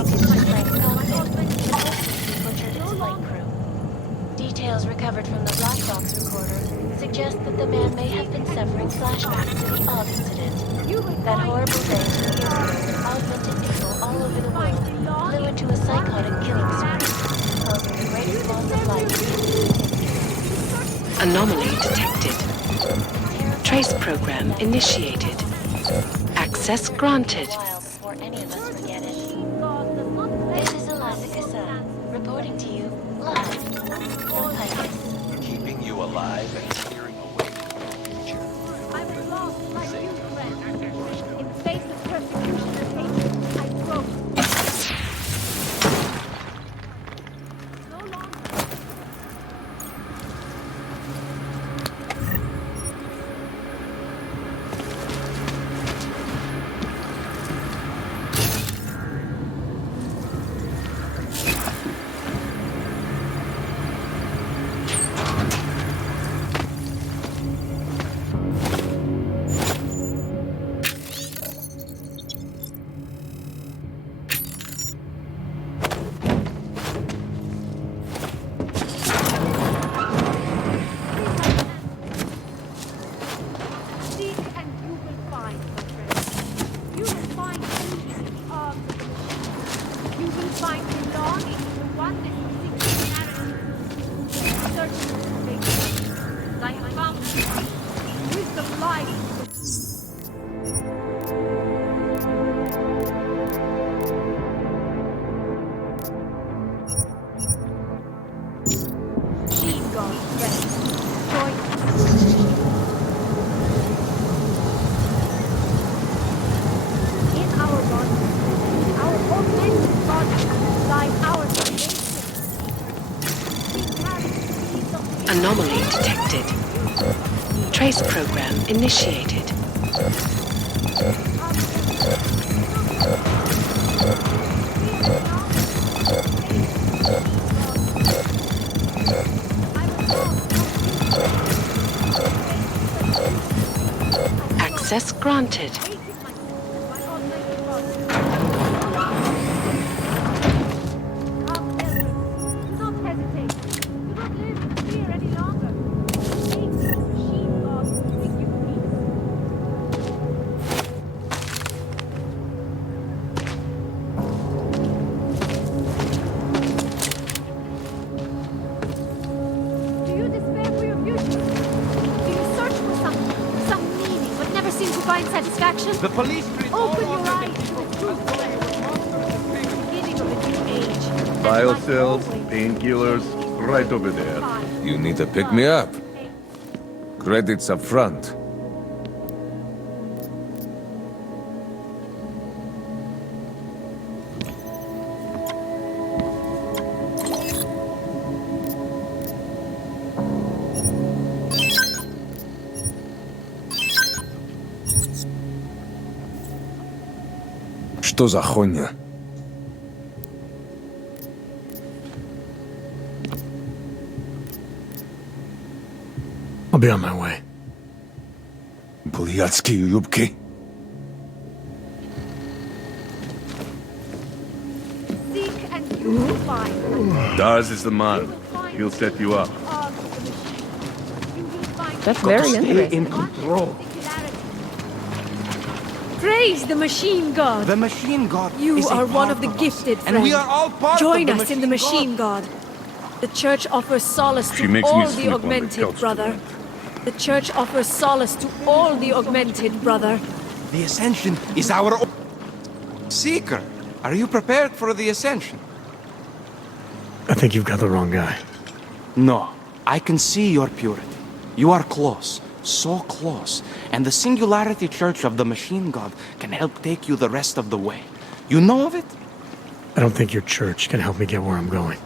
broke into the plane's cockpit and ultimately butchered its flight crew. Details recovered from the black box recorder suggest that the man may have been suffering flashbacks to the Og incident. That horrible day 2 years ago when augmented people all over the world flew into a psychotic killing spree, causing the greatest loss of life in human history. Anomaly detected. Trace program initiated. Access granted. While before any of us forget it. This is Eliza Kassan, reporting to you live from Picus. Keeping you alive and steering away from the future. I was lost like you, friend. In the face of persecution and hatred, I broke. No longer. Seek and you will find, my friend. You will find peace in the arms of the machine. You will find belonging in the oneness of singularity. Search for salvation. I have found wisdom lies. Machine God, friend. Join us. In our body, our augmented body, lies our salvation. We carry the seeds of the Anomaly detected. Trace program initiated. Access granted. Do you despair for your future? Do you search for some meaning, but never seem to find satisfaction? The police treat all Open your augmented eyes to people the truth. as though they were monsters and pagans. Beginning of a new age. and Biocells, must always painkillers, right over there. You need to pick me up. Credits up front. Что за хуйня? I'll be on my way. Блядские юбки. Seek and you will find. Dars is the man. He'll set you up. That's very interesting. Control. Praise the machine god. The machine god You is a are one part of the us, gifted, friend. and we are all part Join of the us in the machine god. The church offers solace She to makes me all sleep the on the augmented, couch brother. tonight. The church offers solace to all the augmented, brother. The ascension is our Seeker. Are you prepared for the ascension? I think you've got the wrong guy. No, I can see your purity. You are close, so close, and the Singularity Church of the Machine God can help take you the rest of the way. You know of it? I don't think your church can help me get where I'm going.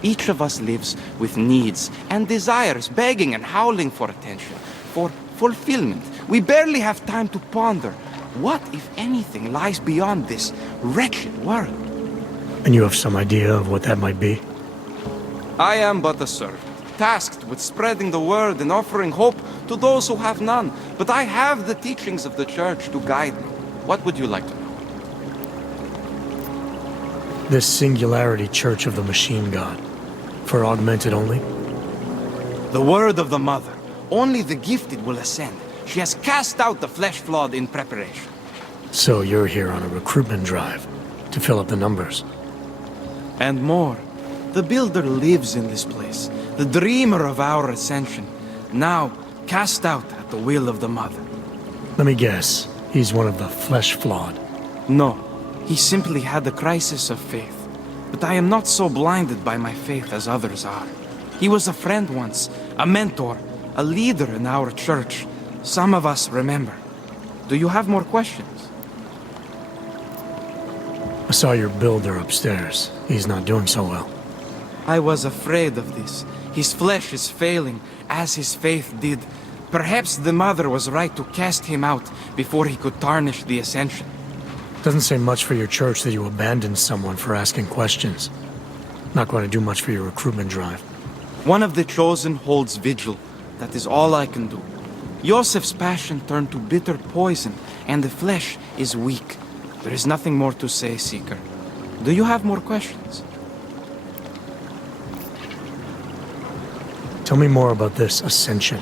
Each of us lives with needs and desires, begging and howling for attention, for fulfillment. We barely have time to ponder what, if anything, lies beyond this wretched world. And you have some idea of what that might be? I am but a servant, tasked with spreading the word and offering hope to those who have none. But I have the teachings of the church to guide me. What would you like to know? This Singularity Church of the Machine God. For augmented only? The word of the Mother. Only the gifted will ascend. She has cast out the flesh-flawed in preparation. So you're here on a recruitment drive, to fill up the numbers. And more. The Builder lives in this place, the dreamer of our ascension, now cast out at the will of the Mother. Let me guess, he's one of the flesh-flawed. No, he simply had a crisis of faith. But I am not so blinded by my faith as others are. He was a friend once, a mentor, a leader in our church. Some of us remember. Do you have more questions? I saw your builder upstairs. He's not doing so well. I was afraid of this. His flesh is failing, as his faith did. Perhaps the Mother was right to cast him out before he could tarnish the ascension. Doesn't say much for your church that you abandoned someone for asking questions. Not going to do much for your recruitment drive. One of the chosen holds vigil. That is all I can do. Yosef's passion turned to bitter poison, and the flesh is weak. There is nothing more to say, Seeker. Do you have more questions? Tell me more about this ascension.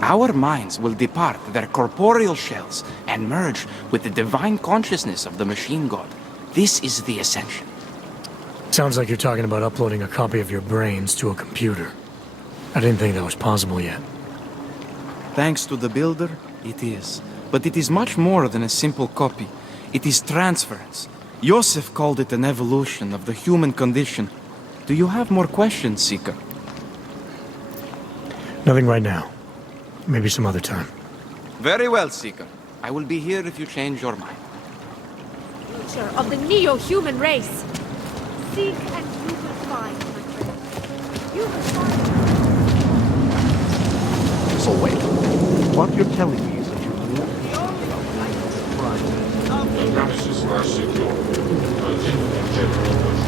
Our minds will depart their corporeal shells and merge with the divine consciousness of the machine god. This is the ascension. Sounds like you're talking about uploading a copy of your brains to a computer. I didn't think that was possible yet. Thanks to the Builder, it is. But it is much more than a simple copy. It is transference. Yosef called it an evolution of the human condition. Do you have more questions, Seeker? Nothing right now. Maybe some other time. Very well, Seeker. I will be here if you change your mind. Future of the neo-human race. Seek and you will find, my friend. You will find. So wait, what you're telling me is that you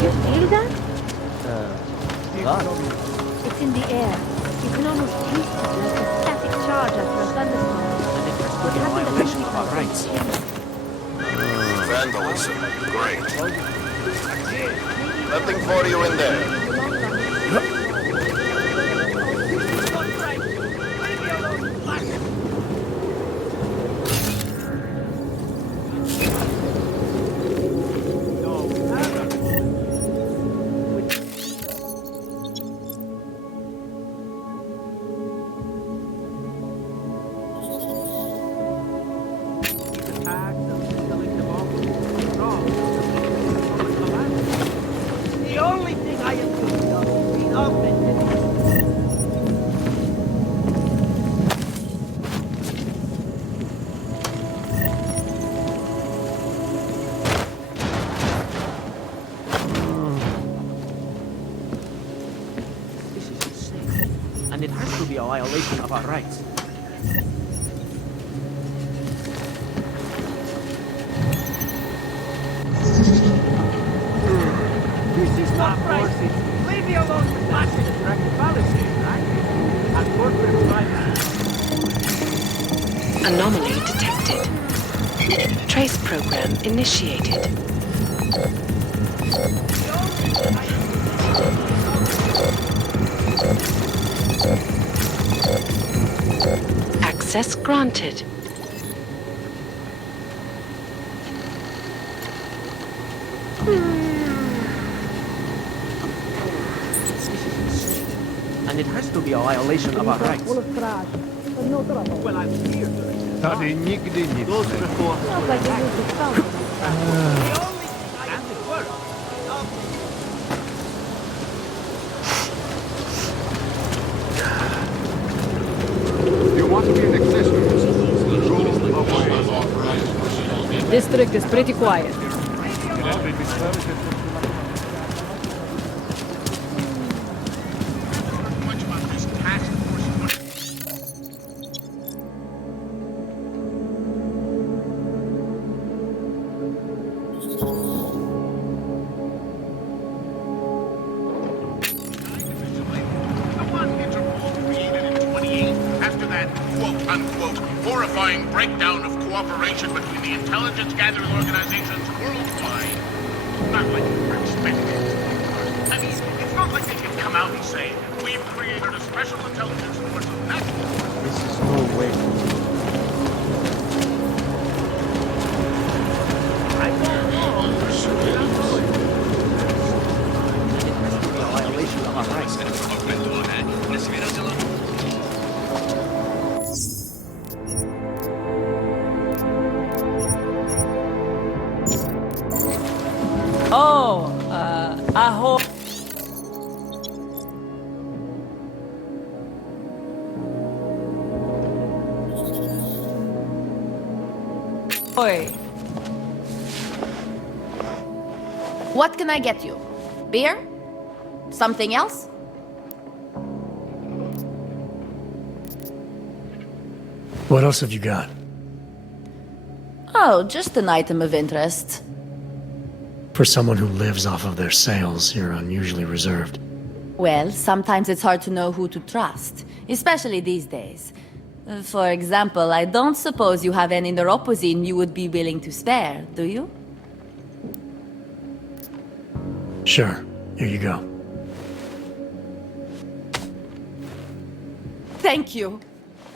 You feel that? It's in the air. You can almost taste it like a static charge after a thunderstorm. What happened Vandalism. Great. Nothing for you in there. The only thing I am doing now is being augmented. This is insane. And it has to be a violation of our rights. This is not right. Leave me alone with massive direct policy, right? And corporate finance. Anomaly detected. Trace program initiated. Access granted. And it has to be a violation of our rights. Well, I'm here to Tady nikdy nic those není. before. Sounds like you use the phone. The only thing I am at work. You want to be an accessory. District is pretty quiet. After that quote-unquote horrifying breakdown of cooperation between the intelligence gathering organizations worldwide, not like you were expecting. I mean, it's not like they can come out and say, we've created a special intelligence force of that. This is no way. I don't know. Violation of our rights. Oh, aho. Oi. What can I get you? Beer? Something else? What else have you got? Oh, just an item of interest. For someone who lives off of their sales, you're unusually reserved. Well, sometimes it's hard to know who to trust, especially these days. For example, I don't suppose you have any neuropozyne you would be willing to spare, do you? Sure, here you go. Thank you.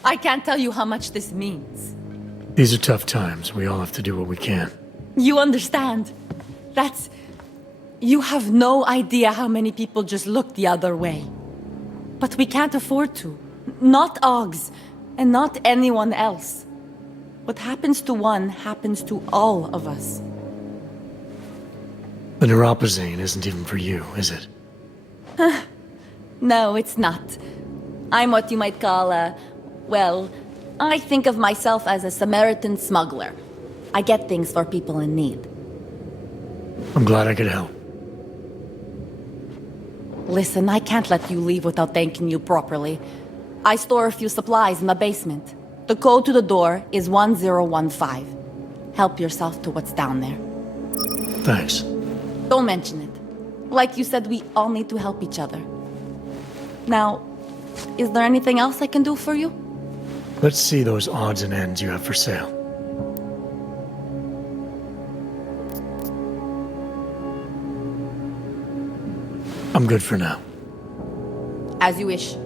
I can't tell you how much this means. These are tough times. We all have to do what we can. You understand? That's... You have no idea how many people just look the other way. But we can't afford to. Not Oggs, and not anyone else. What happens to one happens to all of us. The neuropozyne isn't even for you, is it? No, it's not. I'm what you might call a... Well, I think of myself as a Samaritan smuggler. I get things for people in need. I'm glad I could help. Listen, I can't let you leave without thanking you properly. I store a few supplies in the basement. The code to the door is 1015. Help yourself to what's down there. Thanks. Don't mention it. Like you said, we all need to help each other. Now, is there anything else I can do for you? Let's see those odds and ends you have for sale. I'm good for now. As you wish.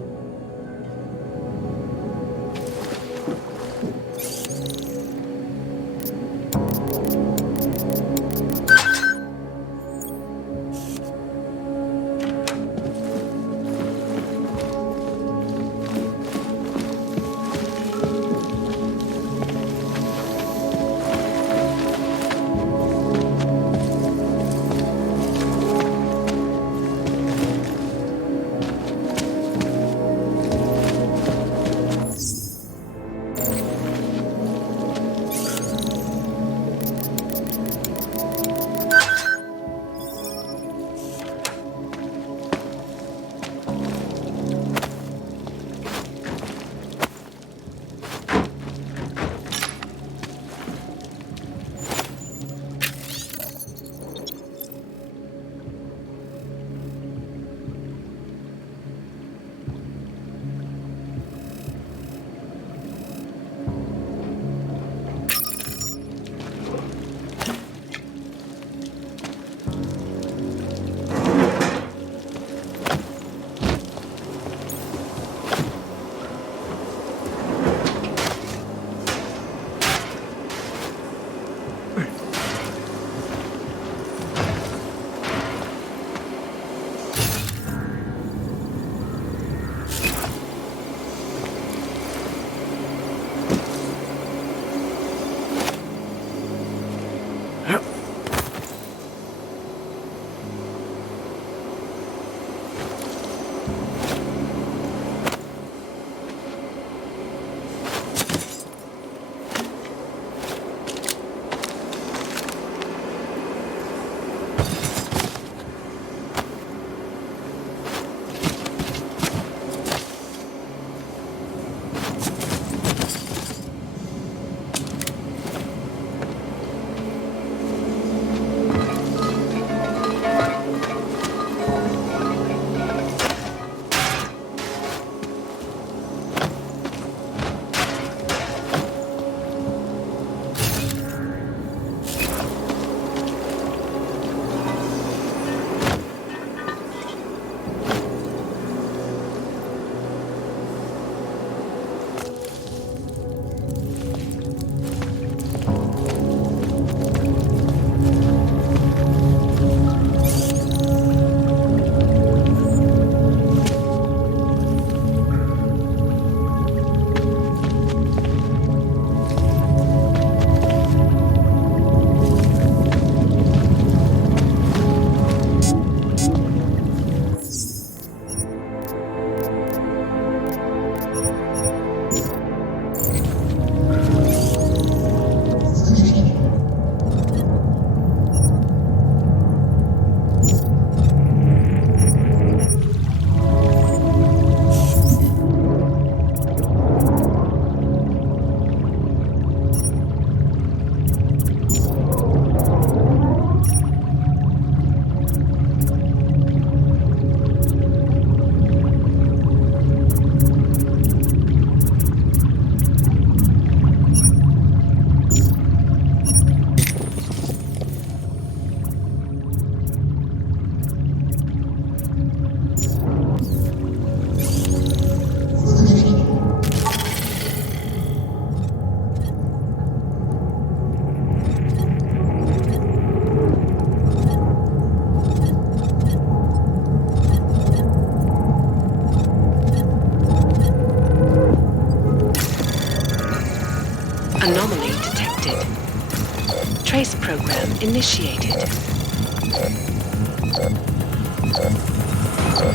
initiated.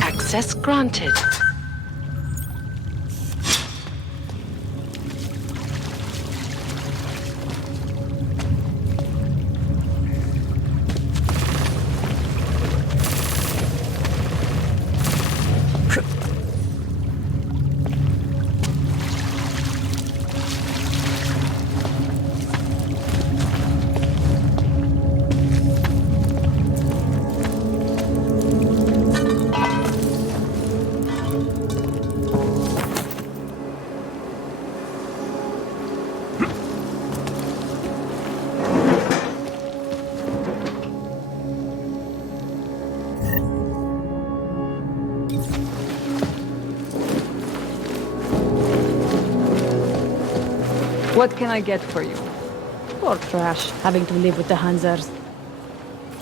Access granted. What can I get for you? Or trash, having to live with the Hanzars.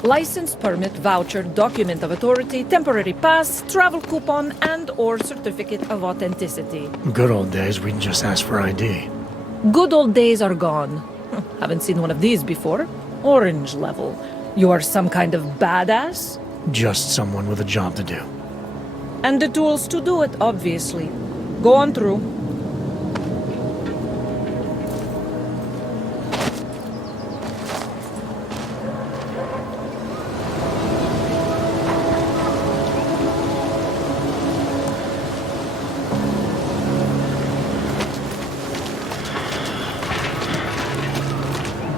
License, permit, voucher, document of authority, temporary pass, travel coupon, and/or certificate of authenticity. Good old days, we'd just ask for ID. Good old days are gone. Haven't seen one of these before. Orange level. You are some kind of badass? Just someone with a job to do. And the tools to do it, obviously. Go on through.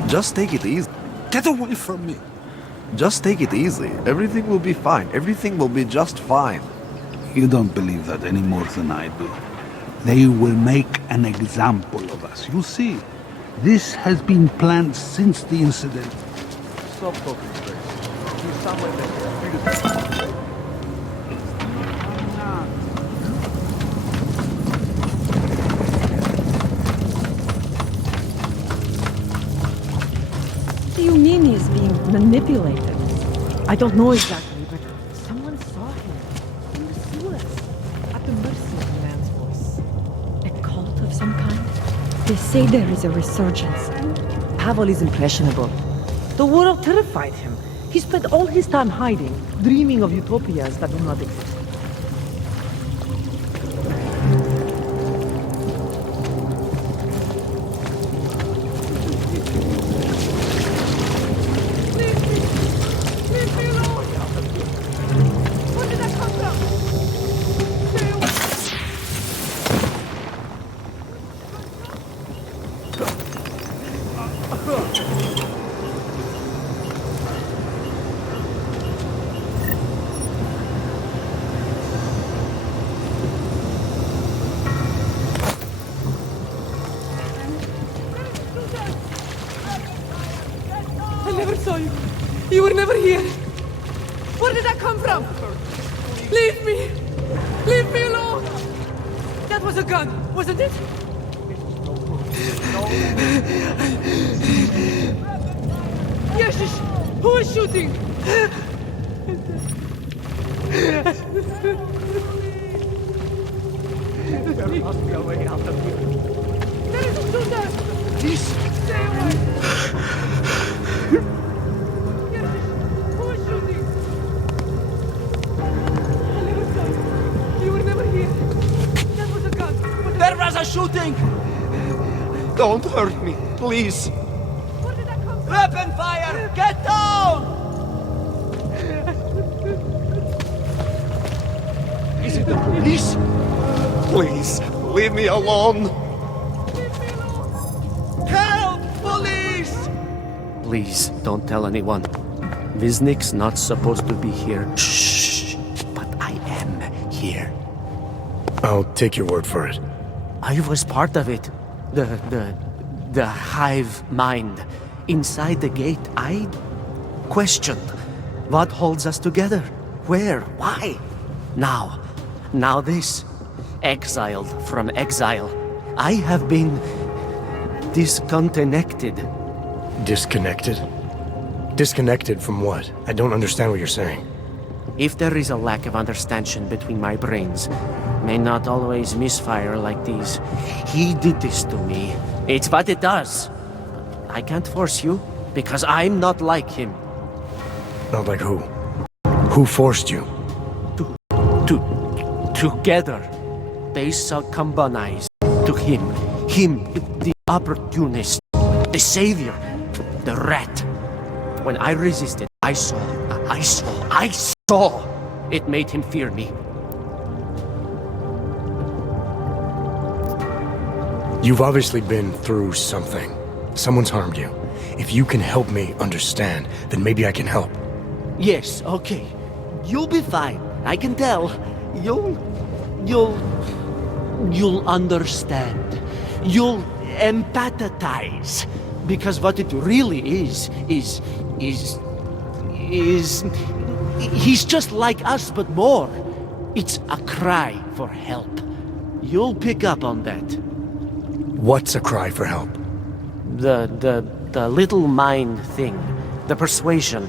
Just take it easy. Get away from me! Just take it easy. Everything will be fine. Everything will be just fine. You don't believe that any more than I do. They will make an example of us. You see, this has been planned since the incident. Stop talking straight. You sound like that. What do you mean he's being manipulated? I don't know exactly, but someone saw him in the sewers, at the mercy of the man's voice. A cult of some kind? They say there is a resurgence. Pavel is impressionable. The world terrified him. He spent all his time hiding, dreaming of utopias that do not exist. I never saw you. You were never here. Where did that come from? Leave me! Leave me alone! That was a gun, wasn't it? Yes, who is shooting? There must be a way out of here. There is a shooter! Please! Stay away! Yes, who is shooting? I never saw you. You were never here. That was a gun. There was a shooting! Don't hurt me, please. Where did that come from? Weapon fire! Get down! Is it the police? Please, leave me alone. Help! Police! Please, don't tell anyone. Viznik's not supposed to be here. Shh! But I am here. I'll take your word for it. I was part of it. The hive mind. Inside the gate, I questioned. What holds us together? Where? Why? Now this. Exiled from exile. I have been disconnected. Disconnected? Disconnected from what? I don't understand what you're saying. If there is a lack of understanding between my brains, may not always misfire like these. He did this to me. It's what it does. I can't force you. because I'm not like him. Not like who? Who forced you? Together, they succumbanize to him. Him, the opportunist, the savior, the rat. When I resisted, I saw. It made him fear me. You've obviously been through something. Someone's harmed you. If you can help me understand, then maybe I can help. Yes, okay. You'll be fine. I can tell. You'll understand. You'll empathize. Because what it really is he's just like us, but more. It's a cry for help. You'll pick up on that. What's a cry for help? The little mind thing. The persuasion.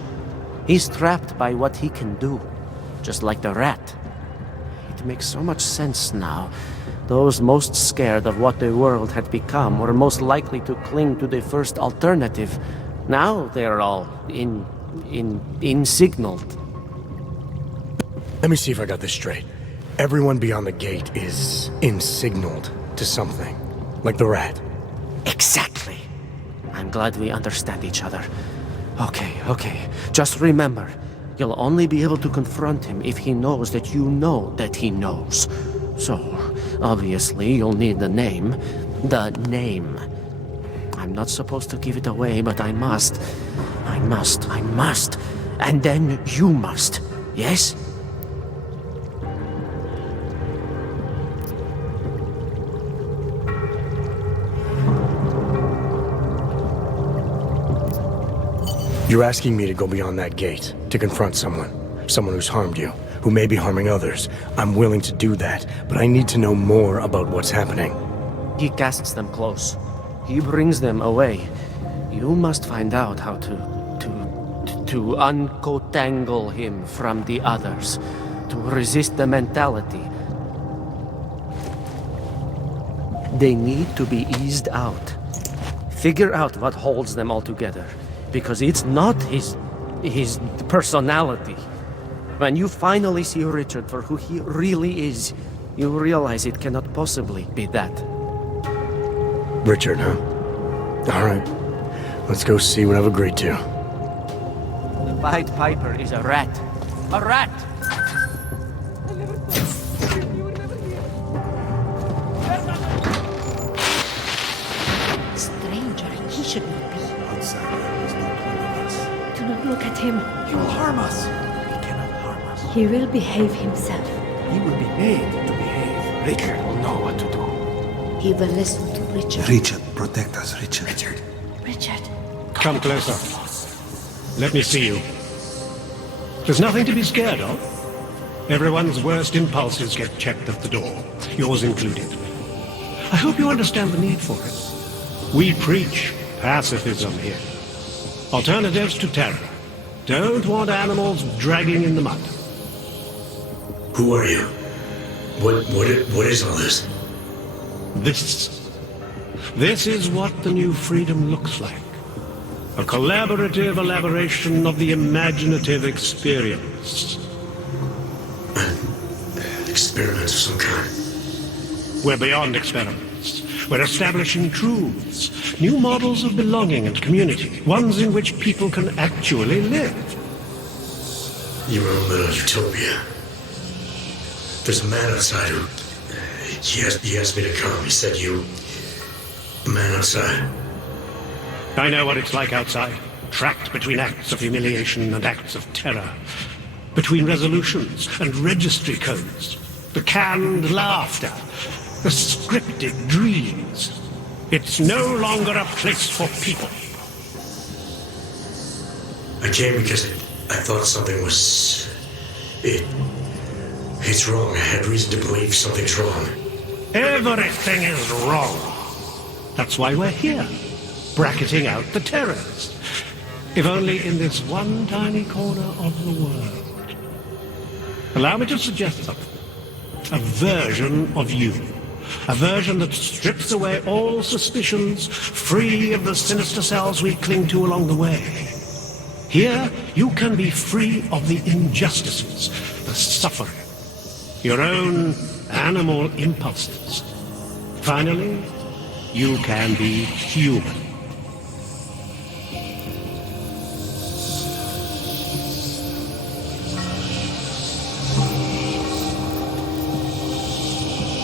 He's trapped by what he can do. Just like the rat. It makes so much sense now. Those most scared of what the world had become were most likely to cling to the first alternative. Now they're all insignaled. Let me see if I got this straight. Everyone beyond the gate is insignaled to something. Like the rat. Exactly. I'm glad we understand each other. Okay. Just remember, you'll only be able to confront him if he knows that you know that he knows. So, obviously, you'll need the name. The name. I'm not supposed to give it away, but I must. And then you must. Yes? You're asking me to go beyond that gate, to confront someone who's harmed you, who may be harming others. I'm willing to do that, but I need to know more about what's happening. He casts them close. He brings them away. You must find out how to uncotangle him from the others, to resist the mentality. They need to be eased out. Figure out what holds them all together. Because it's not his personality. When you finally see Richard for who he really is, you realize it cannot possibly be that. Richard, huh? All right. Let's go see what I've agreed to. The Pied Piper is a rat. A rat! Stranger, he should not be. Do not look at him. He will harm us. He cannot harm us. He will behave himself. He will be made to behave. Richard will know what to do. He will listen to Richard. Richard, protect us, Richard. Richard. Come closer. Let me see you. There's nothing to be scared of. Everyone's worst impulses get checked at the door, yours included. I hope you understand the need for it. We preach pacifism here. Alternatives to terror. Don't want animals dragging in the mud. Who are you? What is all this? This is what the new freedom looks like. A collaborative elaboration of the imaginative experience. Experiments of some kind. We're beyond experiments. We're establishing truths, new models of belonging and community, ones in which people can actually live. You're in the middle of utopia. There's a man outside who... He asked me to come. He said you... The man outside. I know what it's like outside. Trapped between acts of humiliation and acts of terror. Between resolutions and registry codes. The canned laughter. The scripted dreams. It's no longer a place for people. I came because I thought something was... It's wrong. I had reason to believe something's wrong. Everything is wrong. That's why we're here. Bracketing out the terrors. If only in this one tiny corner of the world. Allow me to suggest something. A version of you. A version that strips away all suspicions, free of the sinister cells we cling to along the way. Here, you can be free of the injustices, the suffering, your own animal impulses. Finally, you can be human.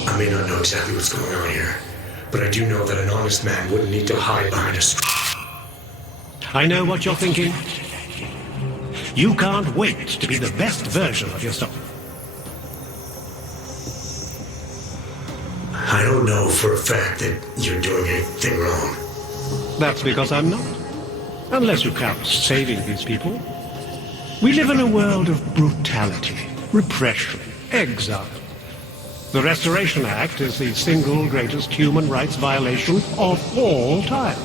I may not know exactly what's going on here, but I do know that an honest man wouldn't need to hide behind a I know what you're thinking. You can't wait to be the best version of yourself. I don't know for a fact that you're doing anything wrong. That's because I'm not. Unless you count saving these people. We live in a world of brutality, repression, exile. The Restoration Act is the single greatest human rights violation of all time.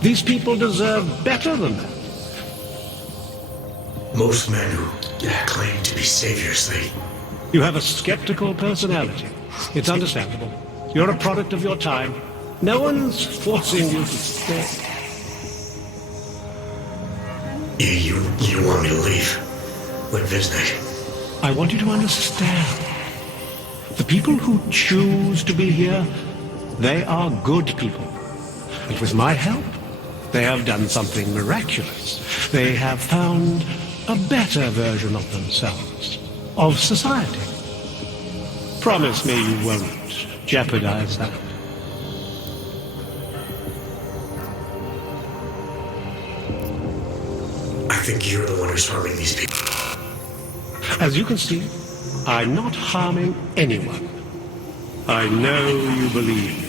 These people deserve better than that. Most men who claim to be saviors, You have a skeptical personality. It's understandable. You're a product of your time. No one's forcing you to stay. You want me to leave? Like Visnik? I want you to understand. The people who choose to be here, they are good people. And with my help, they have done something miraculous. They have found a better version of themselves, of society. Promise me you won't jeopardize that. I think you're the one who's harming these people. As you can see, I'm not harming anyone. I know you believe me.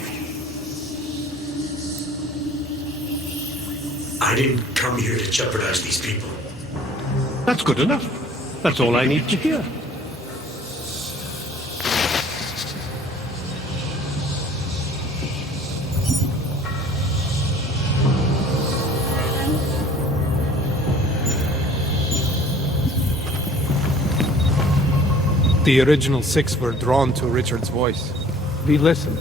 I didn't come here to jeopardize these people. That's good enough. That's all I need to hear. The original 6 were drawn to Richard's voice. We listened.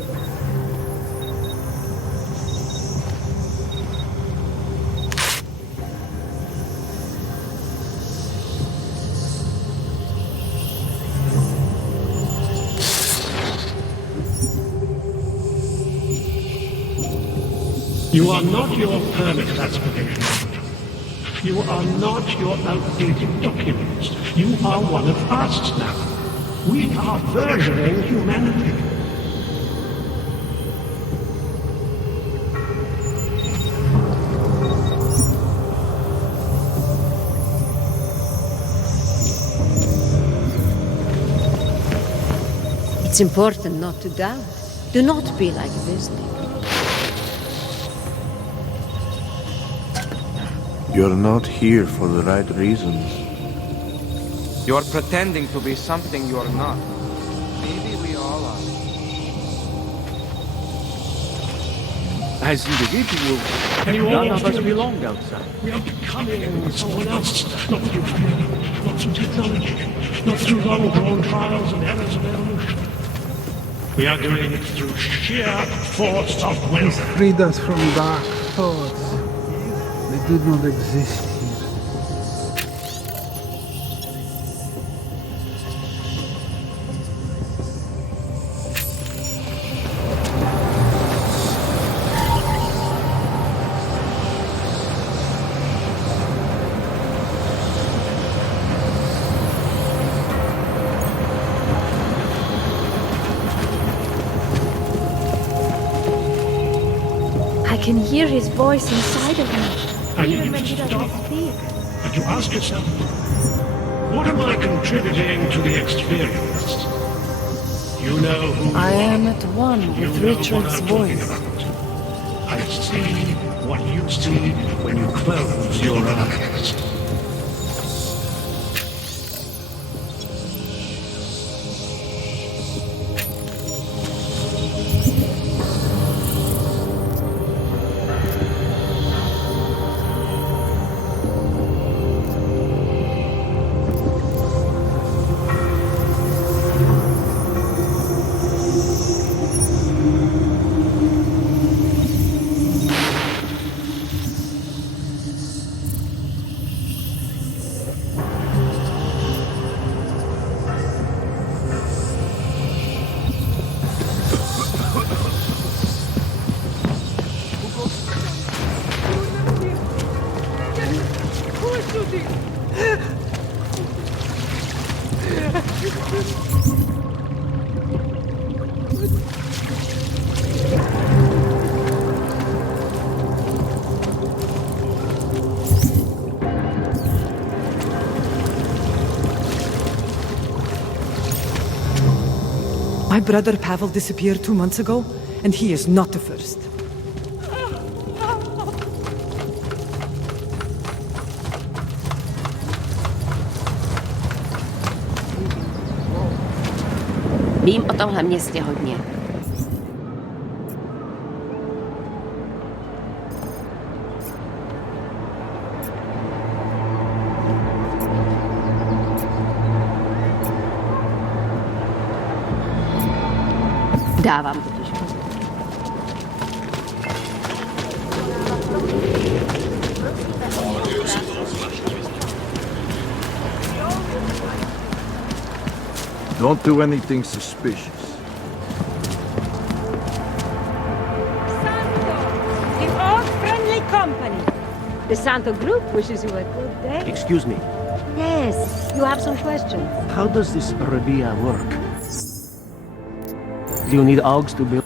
You are not your permit application. You are not your outdated documents. You are one of us now. We are versioning humanity. It's important not to doubt. Do not be like Visnik. You're not here for the right reasons. You're pretending to be something you're not. Maybe we all are. As individuals, none of us belong outside. We are becoming someone else, not through fear, not through technology, not through long-drawn trials and errors of evolution. We are doing it through sheer force of will. Freed us from dark thoughts. They did not exist here. I can hear his voice inside of me, And even you when he doesn't stop. speak. But you ask yourself, what am I contributing to the experience? You know who I you are. am at one You with know what Richard's I'm talking voice. about. I see what you see when you close your eyes. My brother Pavel disappeared 2 months ago, and he is not the first. Vím o tomhle městě hodně. Dávám totiž pozor. Don't do anything suspicious. The old friendly company. The Santo group wishes you a good day. Excuse me. Yes, you have some questions. How does this Rabia work? Do you need Augs to build?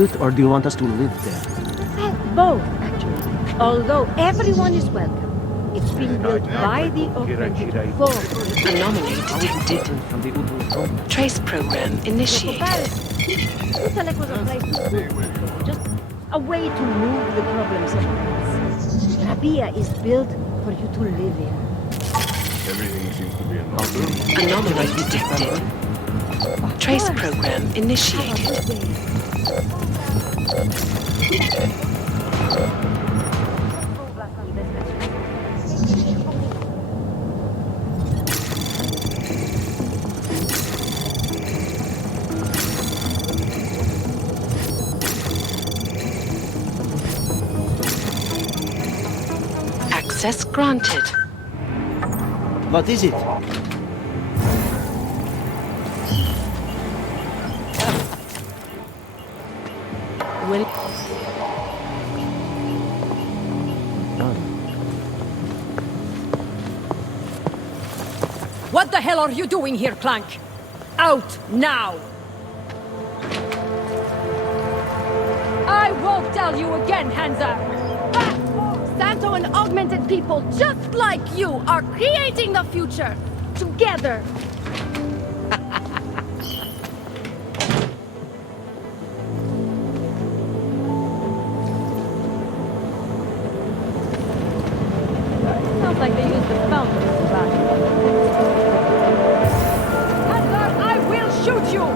It, or do you want us to live there? Well, both, actually. Although everyone is welcome. It's been built by the Oakland for Anomaly detected. From the Udu. Trace program initiated. Utalek was a place to put people, just a way to move the problems along. Rabia is built for you to live in. Everything seems to be in order. Anomaly detected. Trace program initiated. Access granted. What is it? Will What the hell are you doing here, Clank? Out now! I won't tell you again, hands up! Santo and augmented people just like you are creating the future! Together! Sounds like they used the fountain as a bathroom. Hazard, I will shoot you!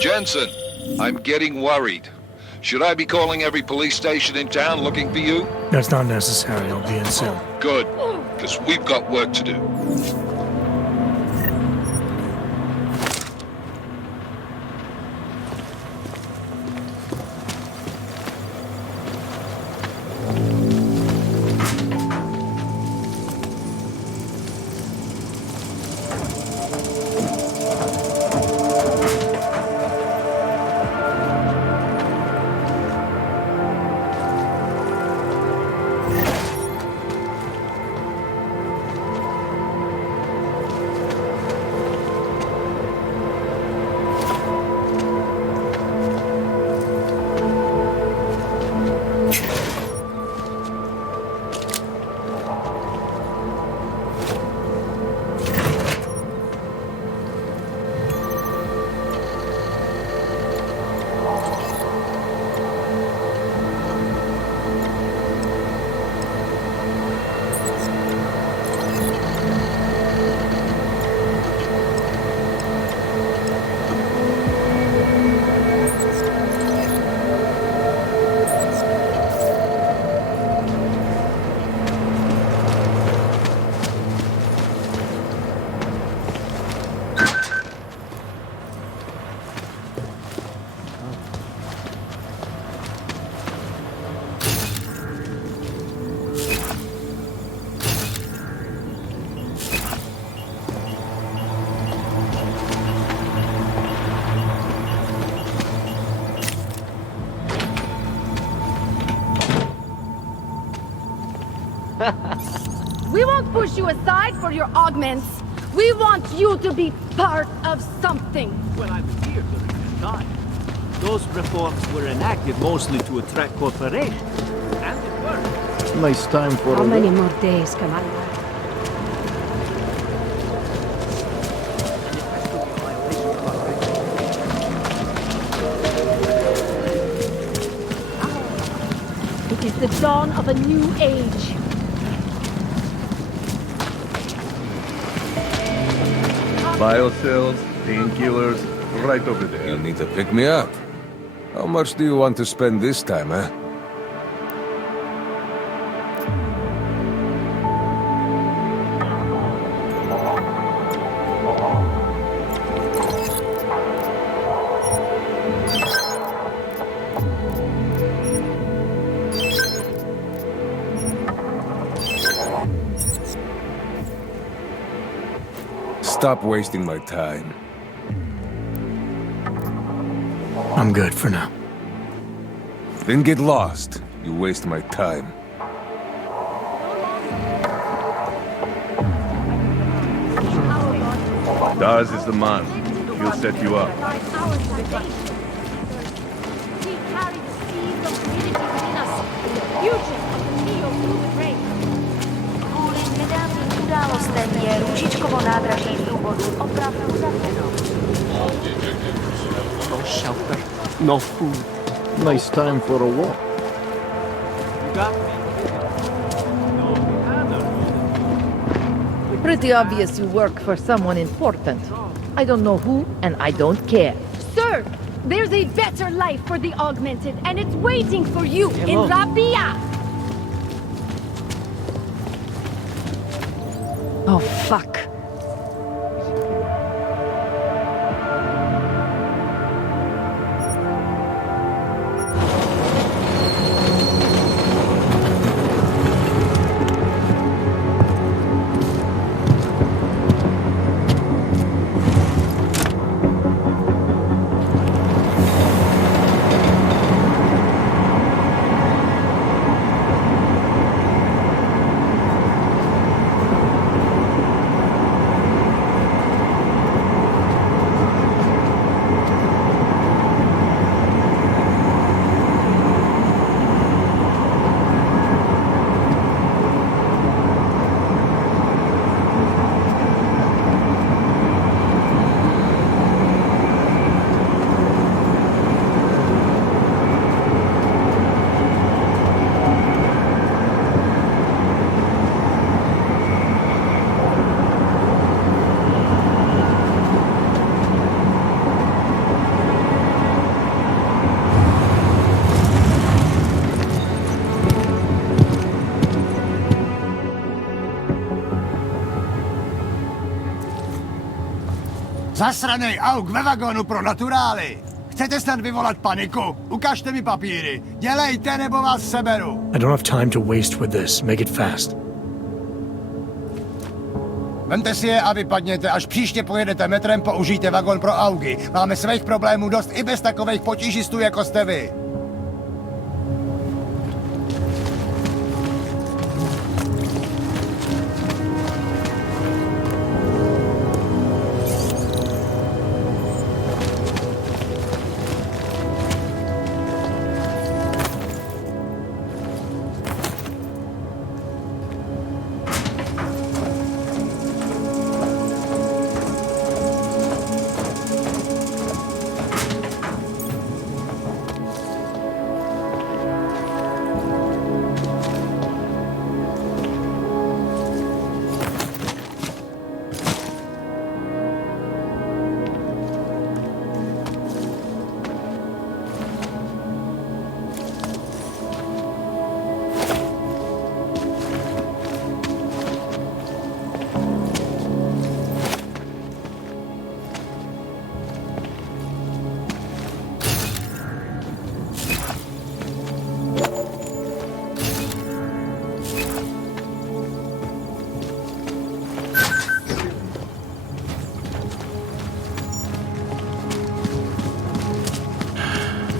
Jensen, I'm getting worried. Should I be calling every police station in town looking for you? That's not necessary. I'll be in soon. Good, because we've got work to do. We won't push you aside for your augments. We want you to be part of something. Well, I'm here during this time. Those reforms were enacted mostly to attract corporations. And it worked. Nice time for How a many walk. more days can I wait? It is the dawn of a new age. Biocells, painkillers, right over there. You need to pick me up. How much do you want to spend this time, eh? Stop wasting my time. I'm good for now. Then get lost. You waste my time. Daz is the man. He'll set you up. We carry the seeds of unity within us, the future of the neo-human race. Kvůli nedávným událostem je Růžičkovo nádraží v důvodu opravdu zavřeno. No shelter, no food. Nice time for a walk. You got me. No manner. Pretty obvious you work for someone important. I don't know who, and I don't care. Sir, there's a better life for the augmented, and it's waiting for you in Rabia. Oh, fuck. Zasranej auk ve vagonu pro naturály! Chcete snad vyvolat paniku? Ukažte mi papíry. Dělejte, nebo vás seberu. I don't have time to waste with this. Make it fast. Vemte si je a vypadněte. Až příště pojedete metrem, použijte vagon pro augy. Máme svých problémů dost i bez takových potížistů, jako jste vy.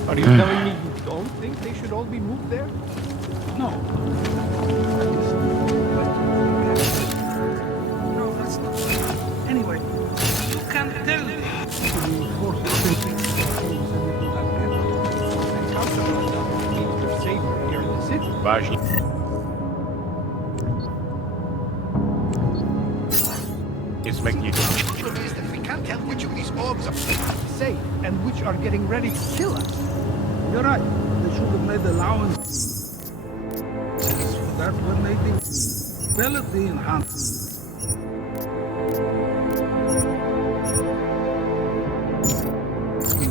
Are you telling me you don't think they should all be moved there? No. No, that's not. Anyway, you can tell me. Safer here in the city. Важно. It's magnificent. The problem is that we can't tell which of these orbs are safe and which are getting ready to kill us. You're right. They should have made allowance for that when they developed the enhanced.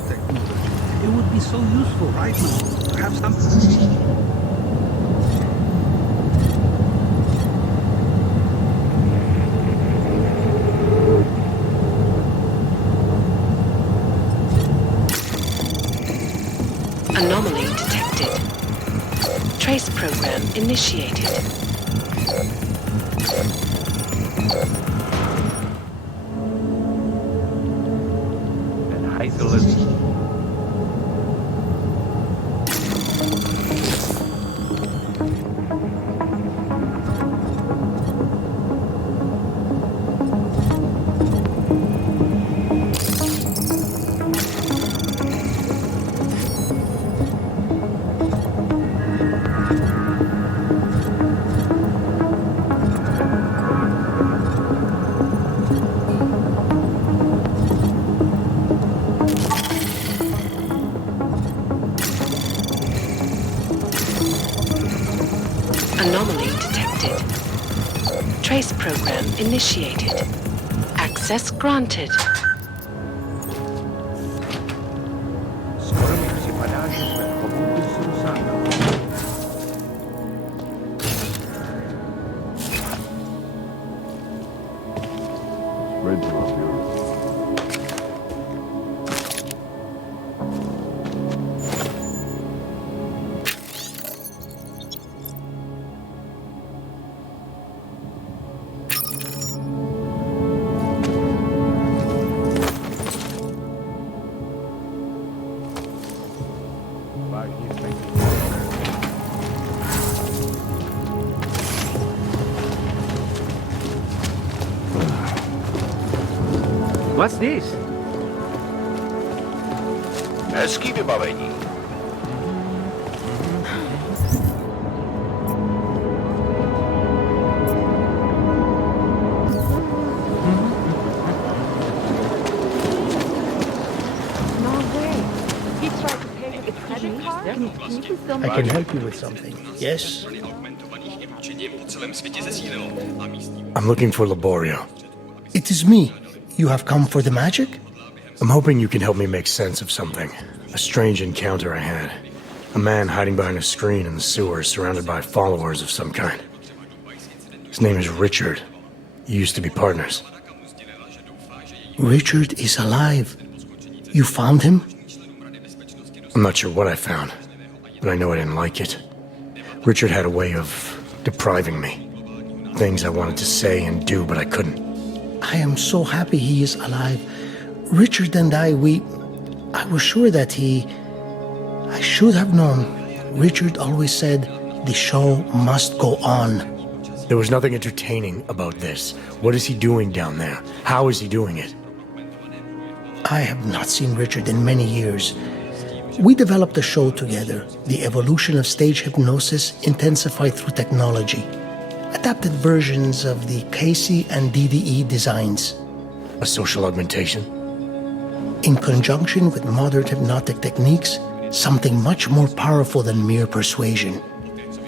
Technology. It would be so useful right now to have some. Anomaly detected. Trace program initiated. And Heisel is... Anomaly detected. Trace program initiated. Access granted. Скоро ми připadáš, že jsme obuvy Susana. Ready to up here. What's this? Hezký vybavení. I can help you with something. Yes? I'm looking for Laborio. It is me. You have come for the magic? I'm hoping you can help me make sense of something. A strange encounter I had. A man hiding behind a screen in the sewers, surrounded by followers of some kind. His name is Richard. You used to be partners. Richard is alive. You found him? I'm not sure what I found, but I know I didn't like it. Richard had a way of depriving me. Things I wanted to say and do, but I couldn't. I am so happy he is alive. Richard and I was sure that I should have known. Richard always said, the show must go on. There was nothing entertaining about this. What is he doing down there? How is he doing it? I have not seen Richard in many years. We developed a show together, The Evolution of Stage Hypnosis Intensified Through Technology. Adapted versions of the Casey and DDE designs. A social augmentation? In conjunction with modern hypnotic techniques, something much more powerful than mere persuasion.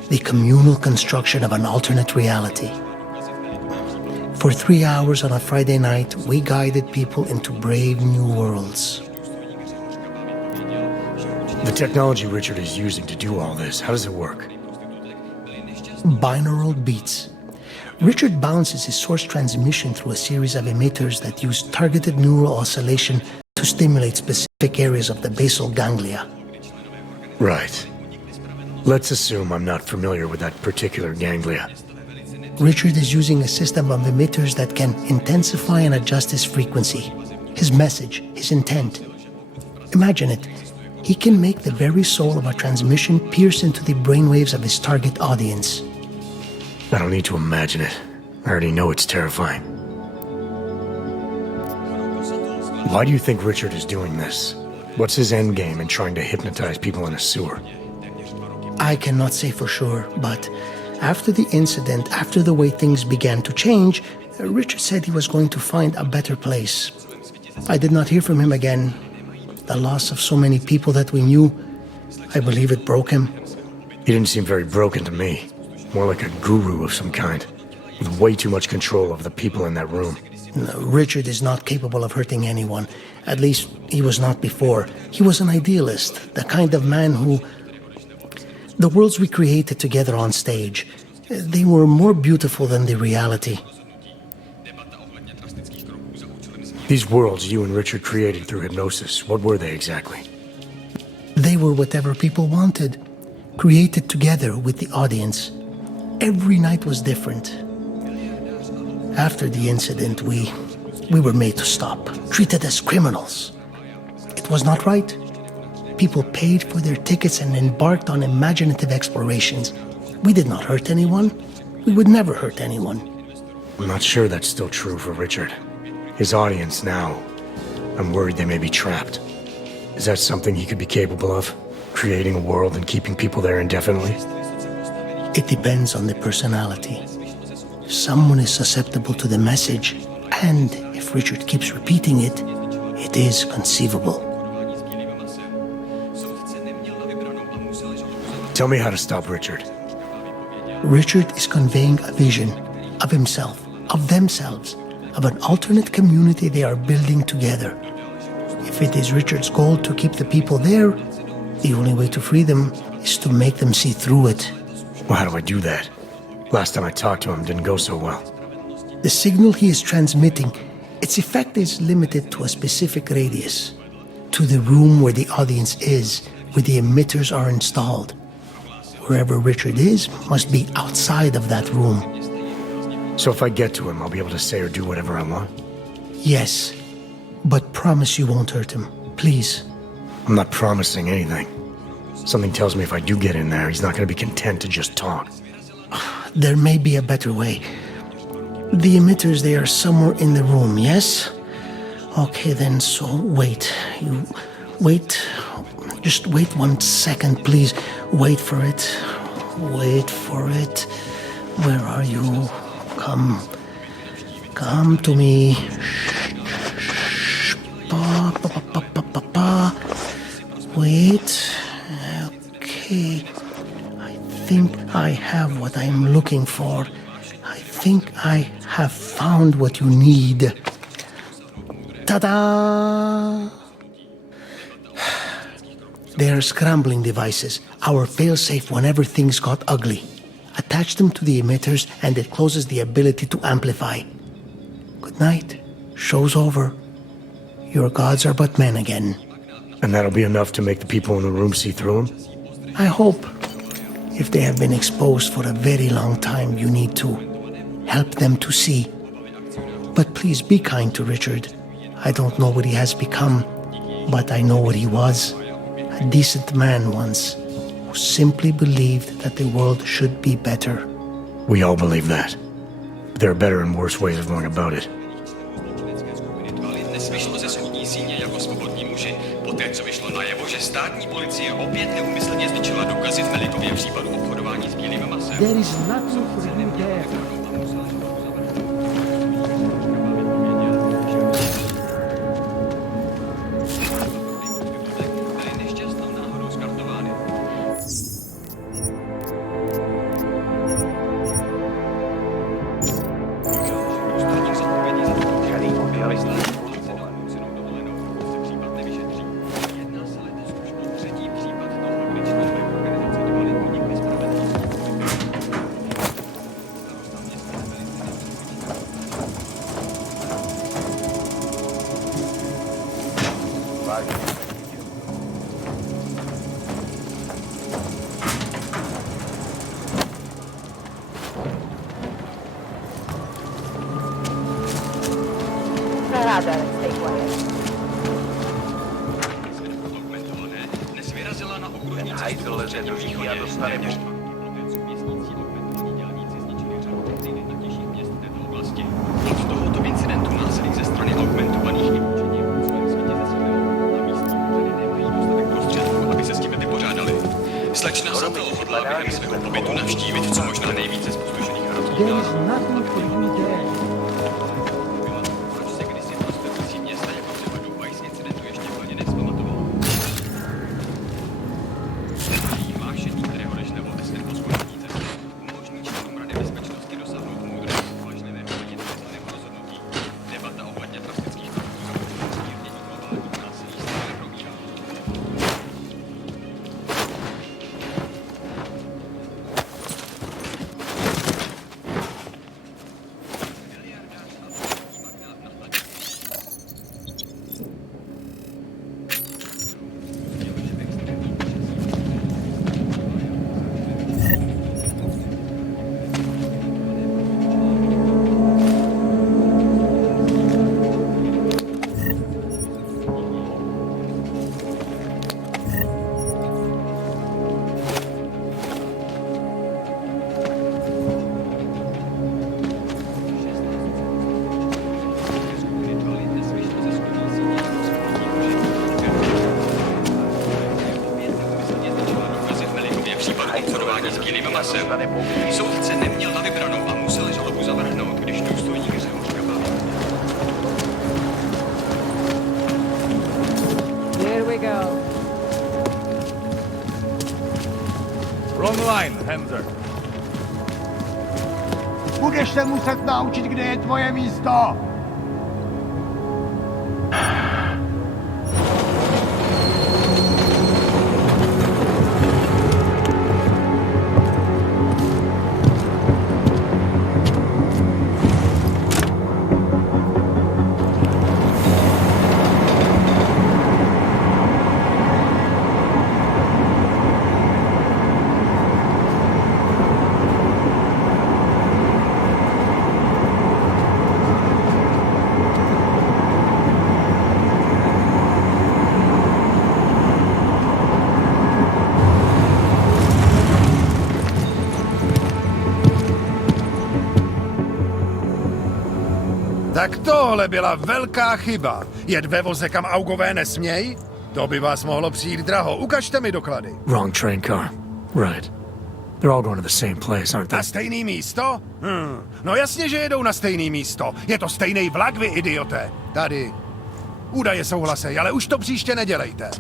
The communal construction of an alternate reality. For 3 hours on a Friday night, we guided people into brave new worlds. The technology Richard is using to do all this, how does it work? Binaural beats. Richard bounces his source transmission through a series of emitters that use targeted neural oscillation to stimulate specific areas of the basal ganglia. Right. Let's assume I'm not familiar with that particular ganglia. Richard is using a system of emitters that can intensify and adjust his frequency, his message, his intent. Imagine it. He can make the very soul of a transmission pierce into the brainwaves of his target audience. I don't need to imagine it. I already know it's terrifying. Why do you think Richard is doing this? What's his end game in trying to hypnotize people in a sewer? I cannot say for sure, but after the incident, after the way things began to change, Richard said he was going to find a better place. I did not hear from him again. The loss of so many people that we knew, I believe it broke him. He didn't seem very broken to me. More like a guru of some kind, with way too much control of the people in that room. No, Richard is not capable of hurting anyone. At least, he was not before. He was an idealist, the kind of man who... The worlds we created together on stage, they were more beautiful than the reality. These worlds you and Richard created through hypnosis, what were they exactly? They were whatever people wanted, created together with the audience. Every night was different. After the incident, we were made to stop, treated as criminals. It was not right. People paid for their tickets and embarked on imaginative explorations. We did not hurt anyone. We would never hurt anyone. I'm not sure that's still true for Richard. His audience now, I'm worried they may be trapped. Is that something he could be capable of? Creating a world and keeping people there indefinitely? It depends on the personality. If someone is susceptible to the message, and if Richard keeps repeating it, it is conceivable. Tell me how to stop Richard. Richard is conveying a vision of himself, of themselves, of an alternate community they are building together. If it is Richard's goal to keep the people there, the only way to free them is to make them see through it. Well, how do I do that? Last time I talked to him didn't go so well. The signal he is transmitting, its effect is limited to a specific radius, to the room where the audience is, where the emitters are installed. Wherever Richard is must be outside of that room. So if I get to him, I'll be able to say or do whatever I want? Yes, but promise you won't hurt him, please. I'm not promising anything. Something tells me if I do get in there, he's not going to be content to just talk. There may be a better way. The emitters, they are somewhere in the room, yes? Okay, then, so wait. You wait. Just wait 1 second, please. Wait for it. Wait for it. Where are you? Come. Come to me. Shh. Pa, pa, pa, pa, pa, pa, pa. Wait. Okay. I think I have what I'm looking for. I think I have found what you need. Ta-da! They are scrambling devices, our failsafe whenever things got ugly. Attach them to the emitters and it closes the ability to amplify. Good night. Show's over. your gods are but men again. And that'll be enough to make the people in the room see through them? I hope. If they have been exposed for a very long time, you need to help them to see. But please be kind to Richard. I don't know what he has become, but I know what he was. A decent man once, who simply believed that the world should be better. We all believe that. There are better and worse ways of going about it. Vyšlo ze soudní síně jako svobodní muži, poté co vyšlo najevo, že státní policie opět neúmyslně zničila důkazy v Melikově případu obchodování s bílým masem. There is nothing for you there. Slečna Satel hodlá během svého pobytu navštívit co možná nejvíce zpustošených rodin. There is nothing for you there. Proč se kdysi prostupující města jako třeba Dubaj z incidentu ještě plně nevzpamatoval? Vášení, které odešle od světlospojení cesty, umožní členům Rady bezpečnosti dosáhnout moudrého, uvažlivého a jednoznačného rozhodnutí. Debata ohledně drastických kroků za účelem zmírnění globálních násilí stále probíhá. Soudce neměl na vybranou a musel žalobu zavrhnout, když důstojník se ho škabal. Here we go. Wrong line, Hanser. Budeš se muset naučit, kde je tvoje místo. Tak tohle byla velká chyba. Jet ve voze, kam augové nesměj? To by vás mohlo přijít draho. Ukažte mi doklady. Wrong train car. Right. They're all going to the same place, aren't they? Na stejný místo? No jasně, že jedou na stejný místo. Je to stejný vlak, vy idioté. Tady. Údaje souhlasej, ale už to příště nedělejte.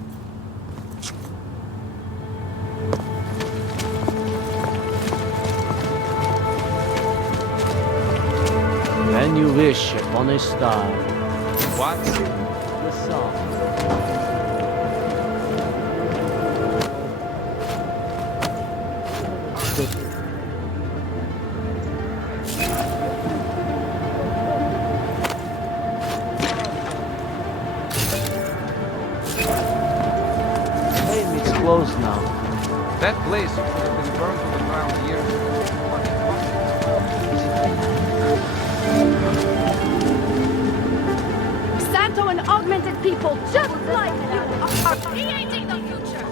When you wish upon a star. What? The song. closed now. That place should have been burned to the ground years ago. Santo and augmented people, just like you are creating the future!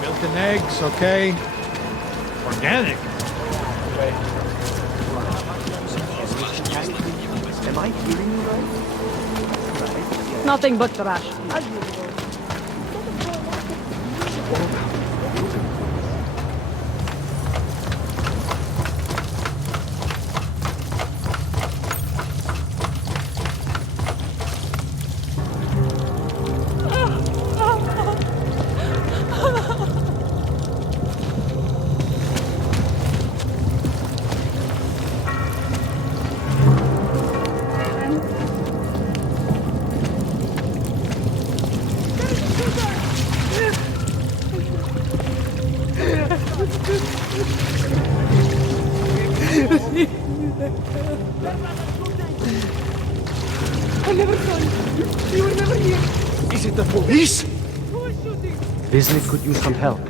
Built-in eggs, okay. Organic. Am I hearing you right? Nothing but trash. I never saw you. You were never here. Is it the police? Who is shooting? Bisley could use some help.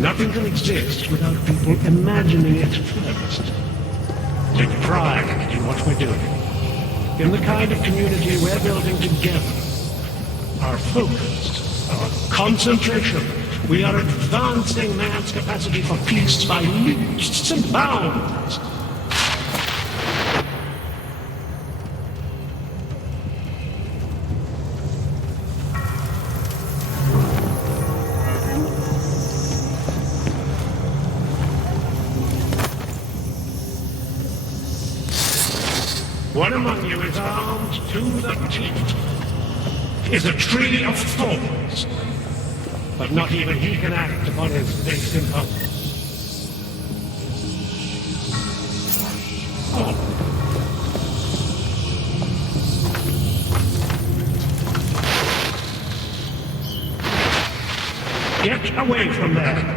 Nothing can exist without people imagining it first. Take pride in what we're doing, in the kind of community we're building together. Our focus, our concentration, we are advancing man's capacity for peace by leaps and bounds. One among you is armed to the teeth. Is a tree of thorns. But not even he can act upon his base impulse. Get away from there.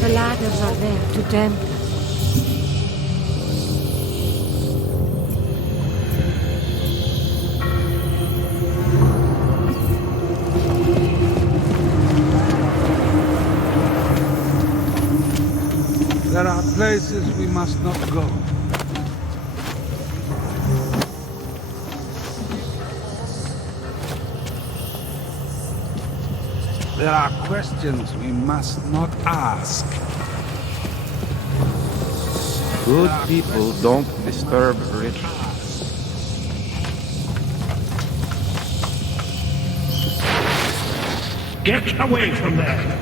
The ladders are there to tempt us. There are places we must not go. There are questions we must not ask. Good people don't disturb rich. Get away from there.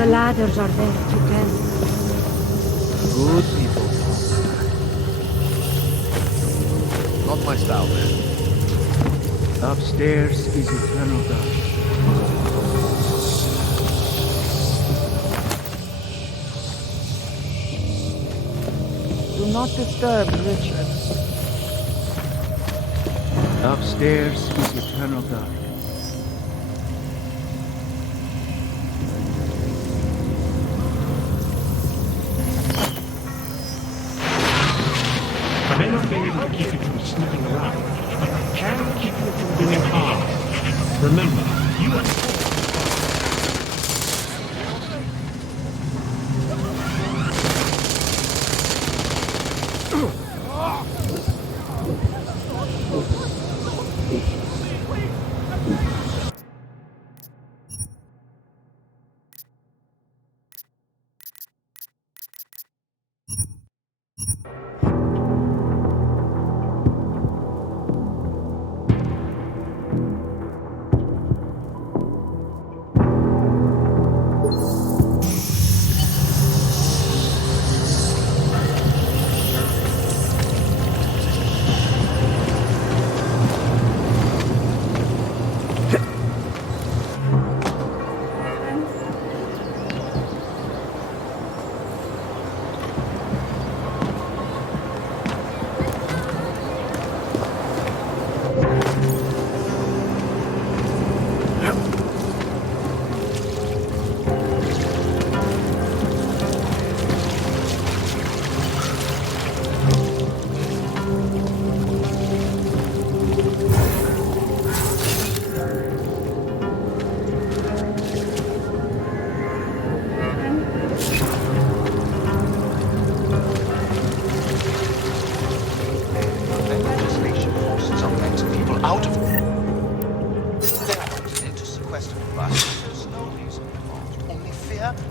The ladders are there to tell. Good people. Not my style, man. Upstairs is eternal dark. Do not disturb Richard. Upstairs is eternal dark. I may not be able to keep you from sniffing around, but I can keep you from doing harm. Remember, you are...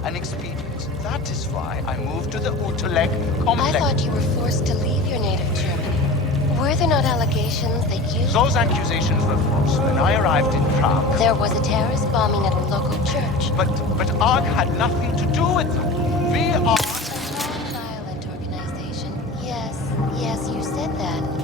and experience. That is why I moved to the Uteleg complex. I thought you were forced to leave your native Germany. Were there not allegations that you... Those accusations were false. When I arrived in Prague... There was a terrorist bombing at a local church. But ARG had nothing to do with that. We are... A non-violent organization. Yes, you said that.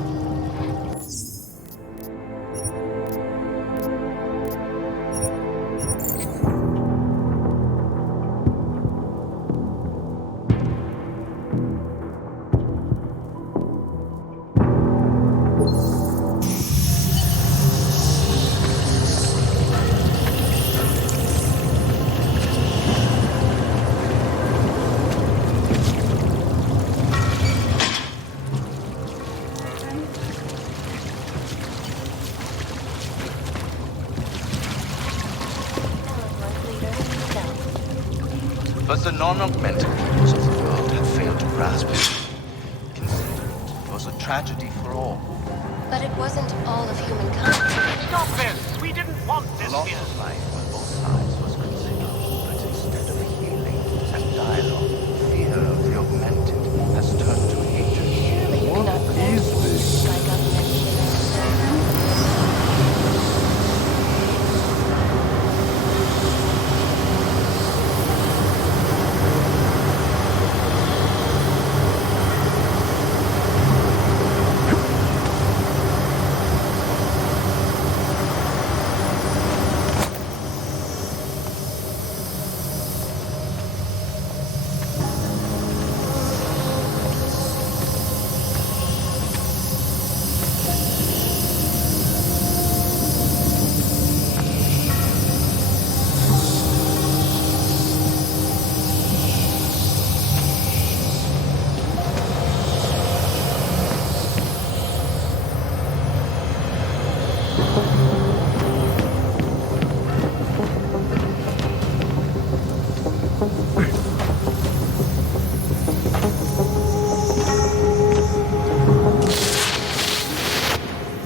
But the non-augmented peoples of the world have failed to grasp it. It was a tragedy for all. But it wasn't all of humankind. Stop this! We didn't want this loss here. Of life on both sides was considerable, but instead of healing and dialogue, fear of the augmented has turned to hatred. Surely you cannot is this? by government.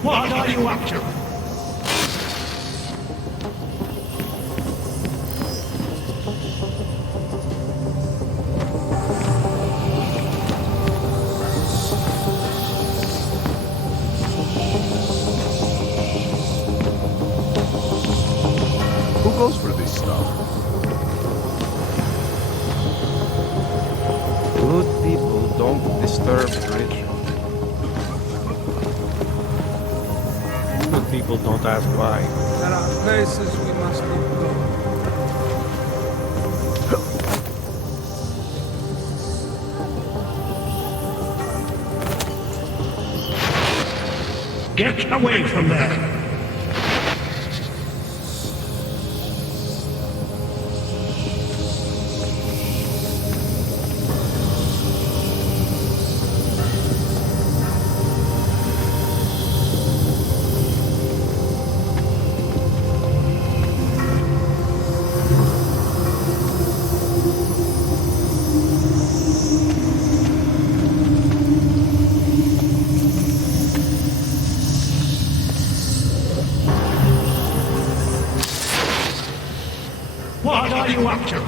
What are you up to? Who goes for this stuff? Don't disturb the ritual. Good people don't ask why. There are places we must not go. Get away from there! What are you up to?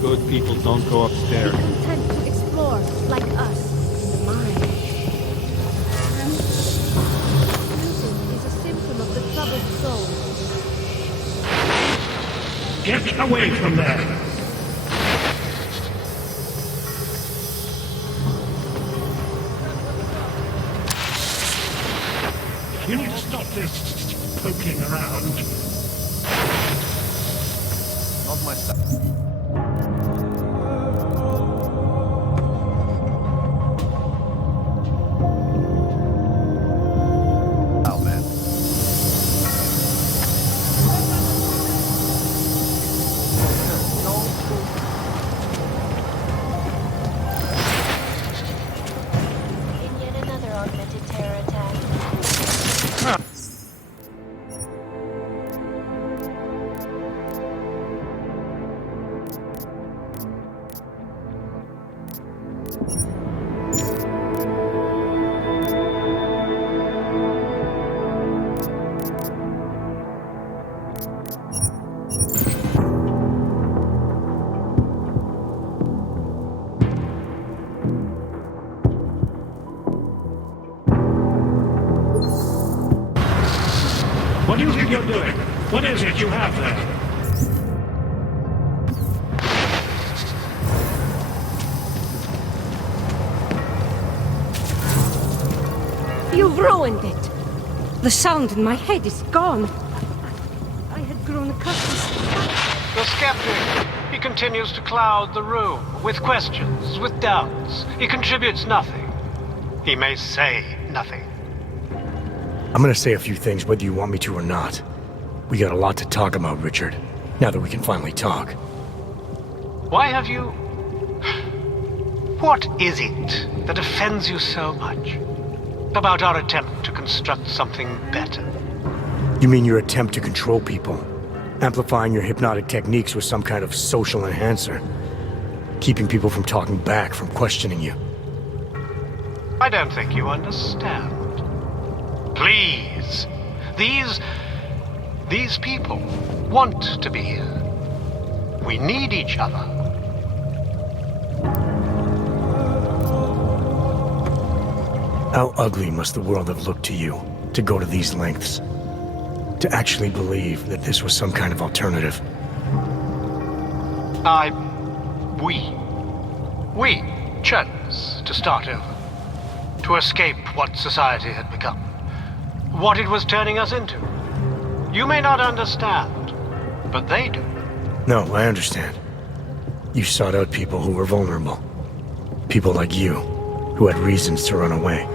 Good people don't go upstairs. Content to explore, like us, in the mind. Music is a symptom of the troubled soul. Get away from there! You need to stop this poking around. Not my stuff. In yet another augmented terror attack. What do you think you're doing? What is it you have there? You've ruined it. The sound in my head is gone. I had grown accustomed. The skeptic. He continues to cloud the room with questions, with doubts. He contributes nothing. He may say nothing. I'm gonna say a few things whether you want me to or not. We got a lot to talk about, Richard. Now that we can finally talk. Why have you... What is it that offends you so much about our attempt to construct something better? You mean your attempt to control people? Amplifying your hypnotic techniques with some kind of social enhancer? Keeping people from talking back, from questioning you? I don't think you understand. Please. These people want to be here. We need each other. How ugly must the world have looked to you to go to these lengths? To actually believe that this was some kind of alternative? We chose to start over. To escape what society had become. What it was turning us into. You may not understand, but they do. No, I understand. You sought out people who were vulnerable. People like you, who had reasons to run away.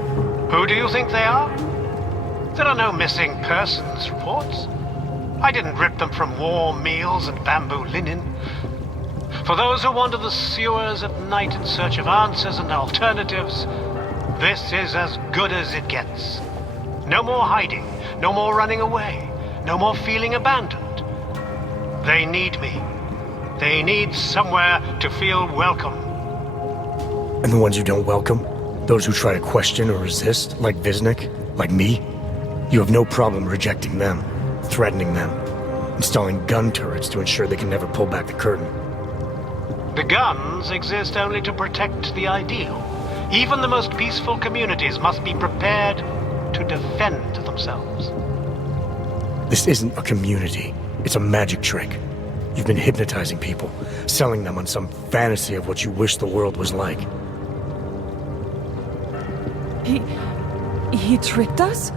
Who do you think they are? There are no missing persons reports. I didn't rip them from warm meals and bamboo linen. For those who wander the sewers at night in search of answers and alternatives, this is as good as it gets. No more hiding, no more running away, no more feeling abandoned. They need me. They need somewhere to feel welcome. And the ones you don't welcome? Those who try to question or resist, like Visnik, like me? You have no problem rejecting them, threatening them, installing gun turrets to ensure they can never pull back the curtain. The guns exist only to protect the ideal. Even the most peaceful communities must be prepared to defend themselves. This isn't a community. It's a magic trick. You've been hypnotizing people, selling them on some fantasy of what you wish the world was like. He tricked us?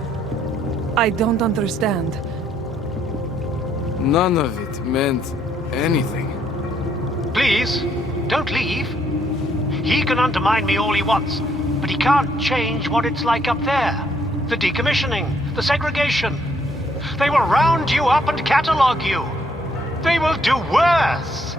I don't understand. None of it meant anything. Please, don't leave. He can undermine me all he wants, but he can't change what it's like up there. The decommissioning, the segregation. They will round you up and catalog you. They will do worse.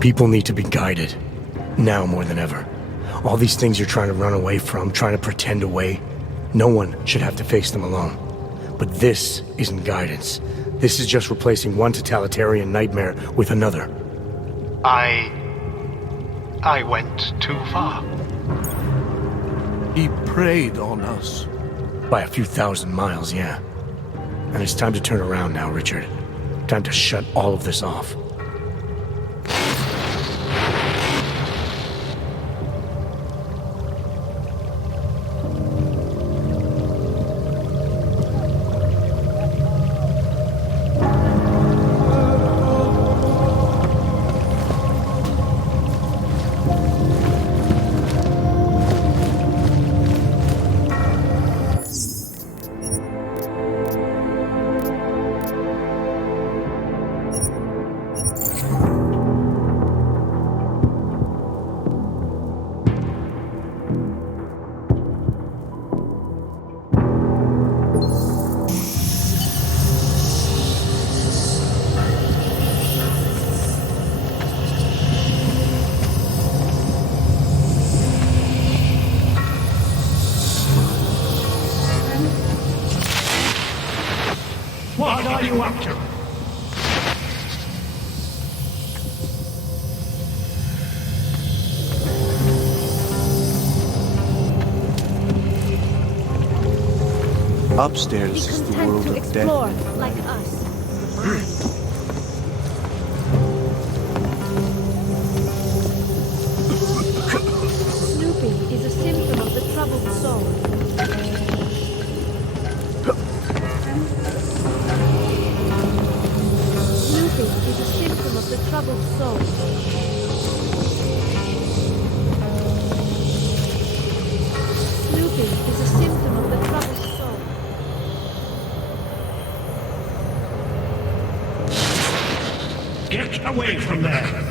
People need to be guided. Now more than ever. All these things you're trying to run away from, trying to pretend away, no one should have to face them alone. But this isn't guidance. This is just replacing one totalitarian nightmare with another. I went too far. He preyed on us. By a few thousand miles, yeah. And it's time to turn around now, Richard. Time to shut all of this off. What are you up to? Upstairs is the world of Explore, death. like us. Snooping is a symptom of the troubled soul. Snooping is a symptom of the troubled soul. Snooping is a symptom of the troubled soul. Get away from there!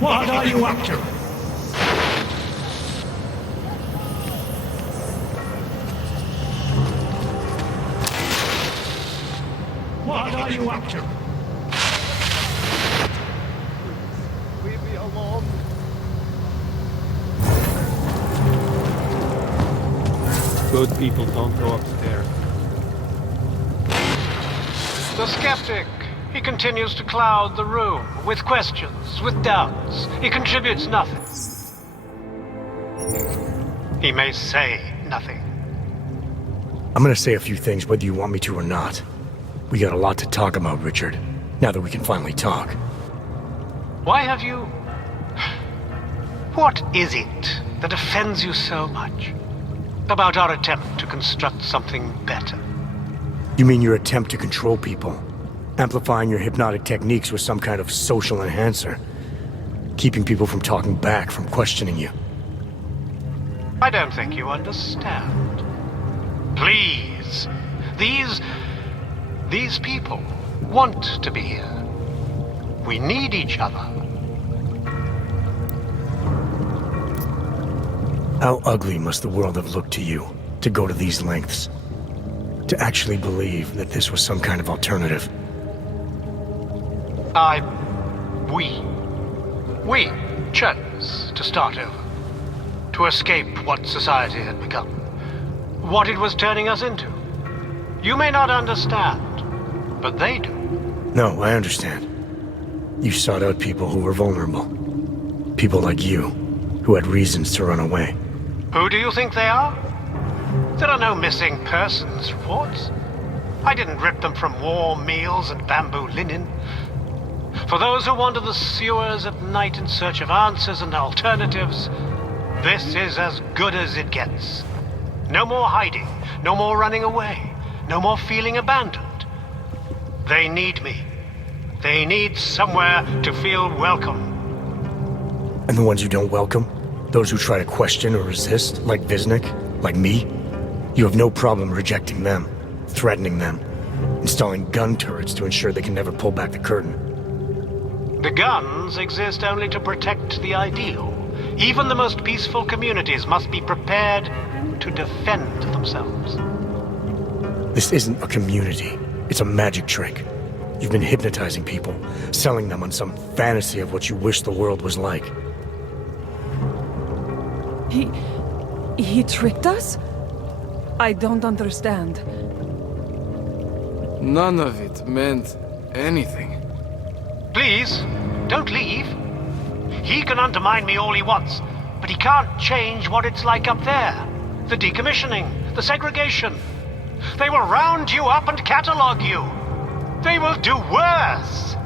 What are you up to? What are you up to? Leave me alone. Good people don't go upstairs. The skeptic. He continues to cloud the room with questions, with doubts. He contributes nothing. He may say nothing. I'm gonna say a few things whether you want me to or not. We got a lot to talk about, Richard. Now that we can finally talk. Why have you... What is it that offends you so much about our attempt to construct something better? You mean your attempt to control people? Amplifying your hypnotic techniques with some kind of social enhancer? Keeping people from talking back, from questioning you? I don't think you understand. Please. These people want to be here. We need each other. How ugly must the world have looked to you to go to these lengths? To actually believe that this was some kind of alternative? We chose to start over. To escape what society had become. What it was turning us into. You may not understand, but they do. No, I understand. You sought out people who were vulnerable. People like you, who had reasons to run away. Who do you think they are? There are no missing persons reports. I didn't rip them from warm meals and bamboo linen. For those who wander the sewers at night in search of answers and alternatives, this is as good as it gets. No more hiding, no more running away, no more feeling abandoned. They need me. They need somewhere to feel welcome. And the ones you don't welcome? Those who try to question or resist, like Visnik, like me? You have no problem rejecting them, threatening them, installing gun turrets to ensure they can never pull back the curtain. The guns exist only to protect the ideal. Even the most peaceful communities must be prepared to defend themselves. This isn't a community. It's a magic trick. You've been hypnotizing people, selling them on some fantasy of what you wish the world was like. He tricked us? I don't understand. None of it meant anything. Please, don't leave. He can undermine me all he wants, but he can't change what it's like up there. The decommissioning, the segregation. They will round you up and catalog you. They will do worse.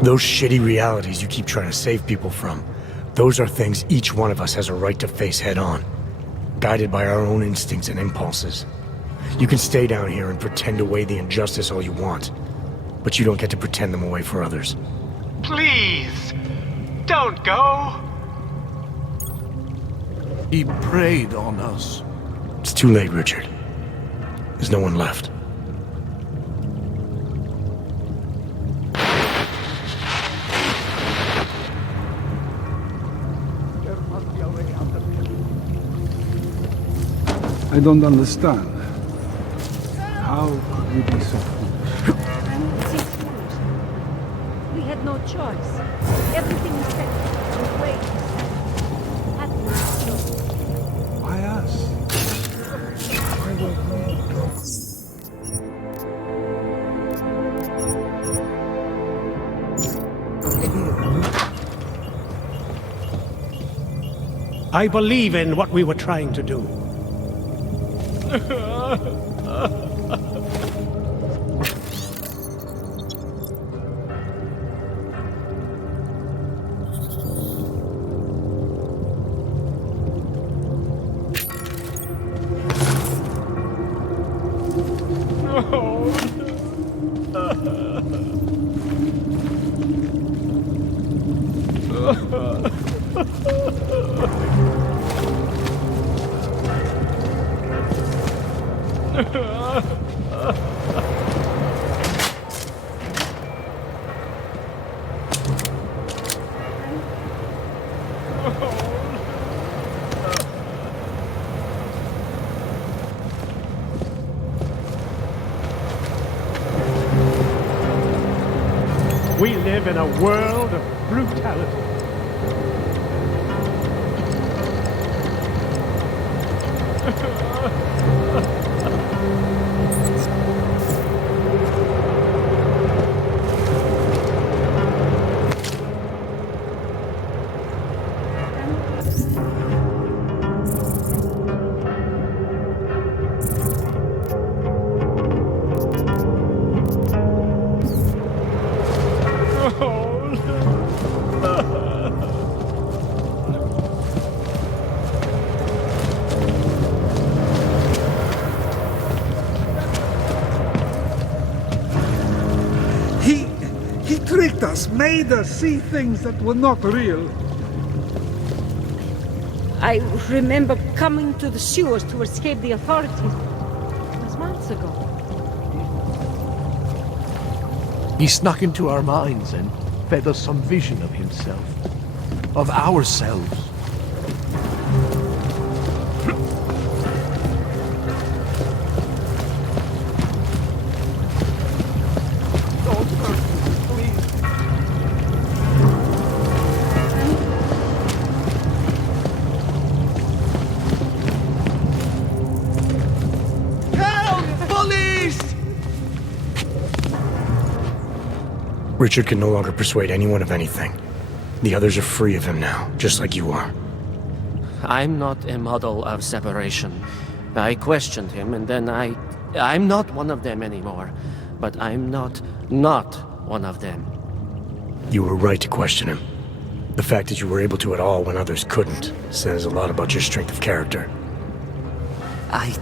Those shitty realities you keep trying to save people from, those are things each one of us has a right to face head on, guided by our own instincts and impulses. You can stay down here and pretend away the injustice all you want, but you don't get to pretend them away for others. Please, don't go. He preyed on us. It's too late, Richard. There's no one left. I don't understand. How could we be so foolish? It's foolish. We had no choice. Everything was set. The way was set. Had no choice. Why us? I don't know. I believe in what we were trying to do. We live in a world of brutality. He tricked us, made us see things that were not real. I remember coming to the sewers to escape the authorities. It was months ago. He snuck into our minds and fed us some vision of himself, of ourselves. Don't hurt me, please. Help! Police! Richard can no longer persuade anyone of anything. The others are free of him now, just like you are. I'm not a model of separation. I questioned him, and then I'm not one of them anymore. But I'm not one of them. You were right to question him. The fact that you were able to at all when others couldn't says a lot about your strength of character. I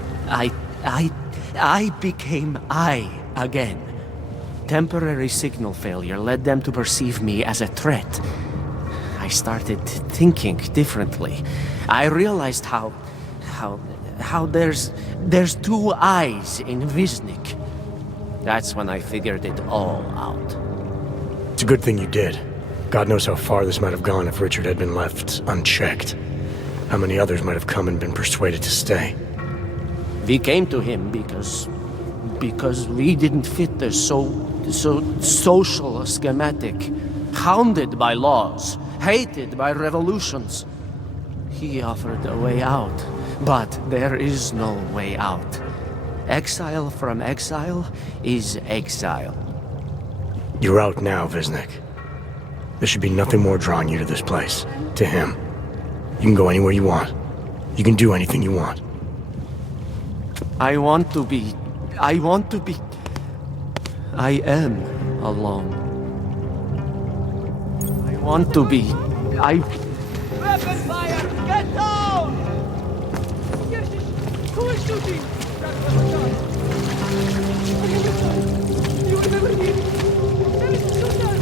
became I again. Temporary signal failure led them to perceive me as a threat. I started thinking differently. I realized how there's two eyes in Wisnik. That's when I figured it all out. It's a good thing you did. God knows how far this might have gone if Richard had been left unchecked. How many others might have come and been persuaded to stay. We came to him because we didn't fit the so social schematic, hounded by laws, hated by revolutions. He offered a way out, but there is no way out. Exile from exile is exile. You're out now, Wisnik. There should be nothing more drawing you to this place, to him. You can go anywhere you want. You can do anything you want. I am alone. I want to be. Weapon fire! Get down! Who is shooting? You were never here. There is a shooter.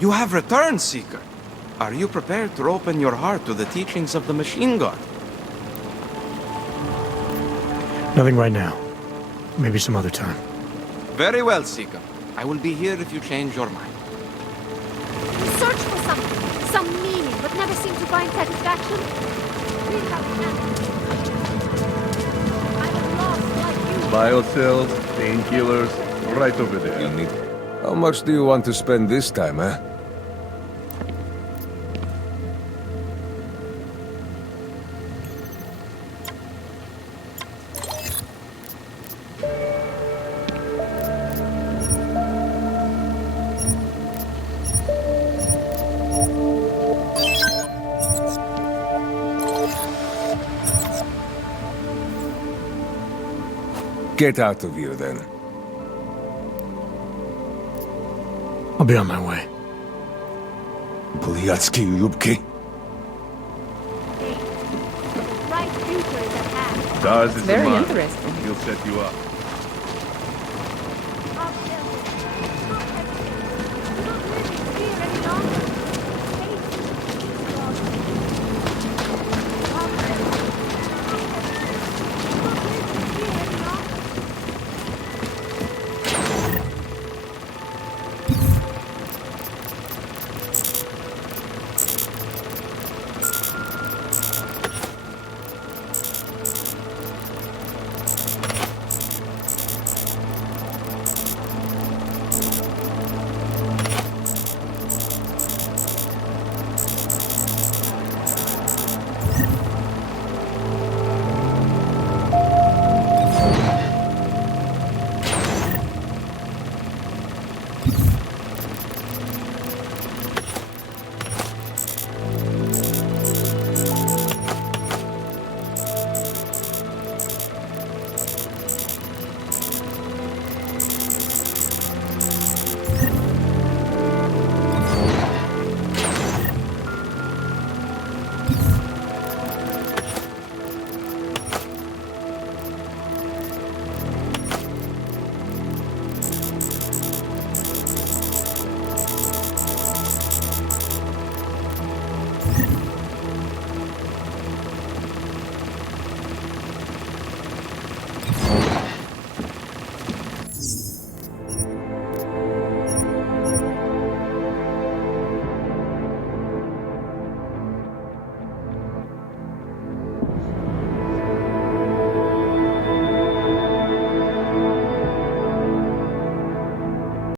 You have returned, Seeker. Are you prepared to open your heart to the teachings of the Machine God? Nothing right now. Maybe some other time. Very well, Seeker. I will be here if you change your mind. We search for something, some meaning, but never seem to find satisfaction. Please help me now. I was lost like you. Biocells, painkillers, right over there. How much do you want to spend this time, eh? Get out of here, then. I'll be on my way. Bulyatski Yubki. Right future is at hand. Daz is Very the man. interesting. He'll set you up.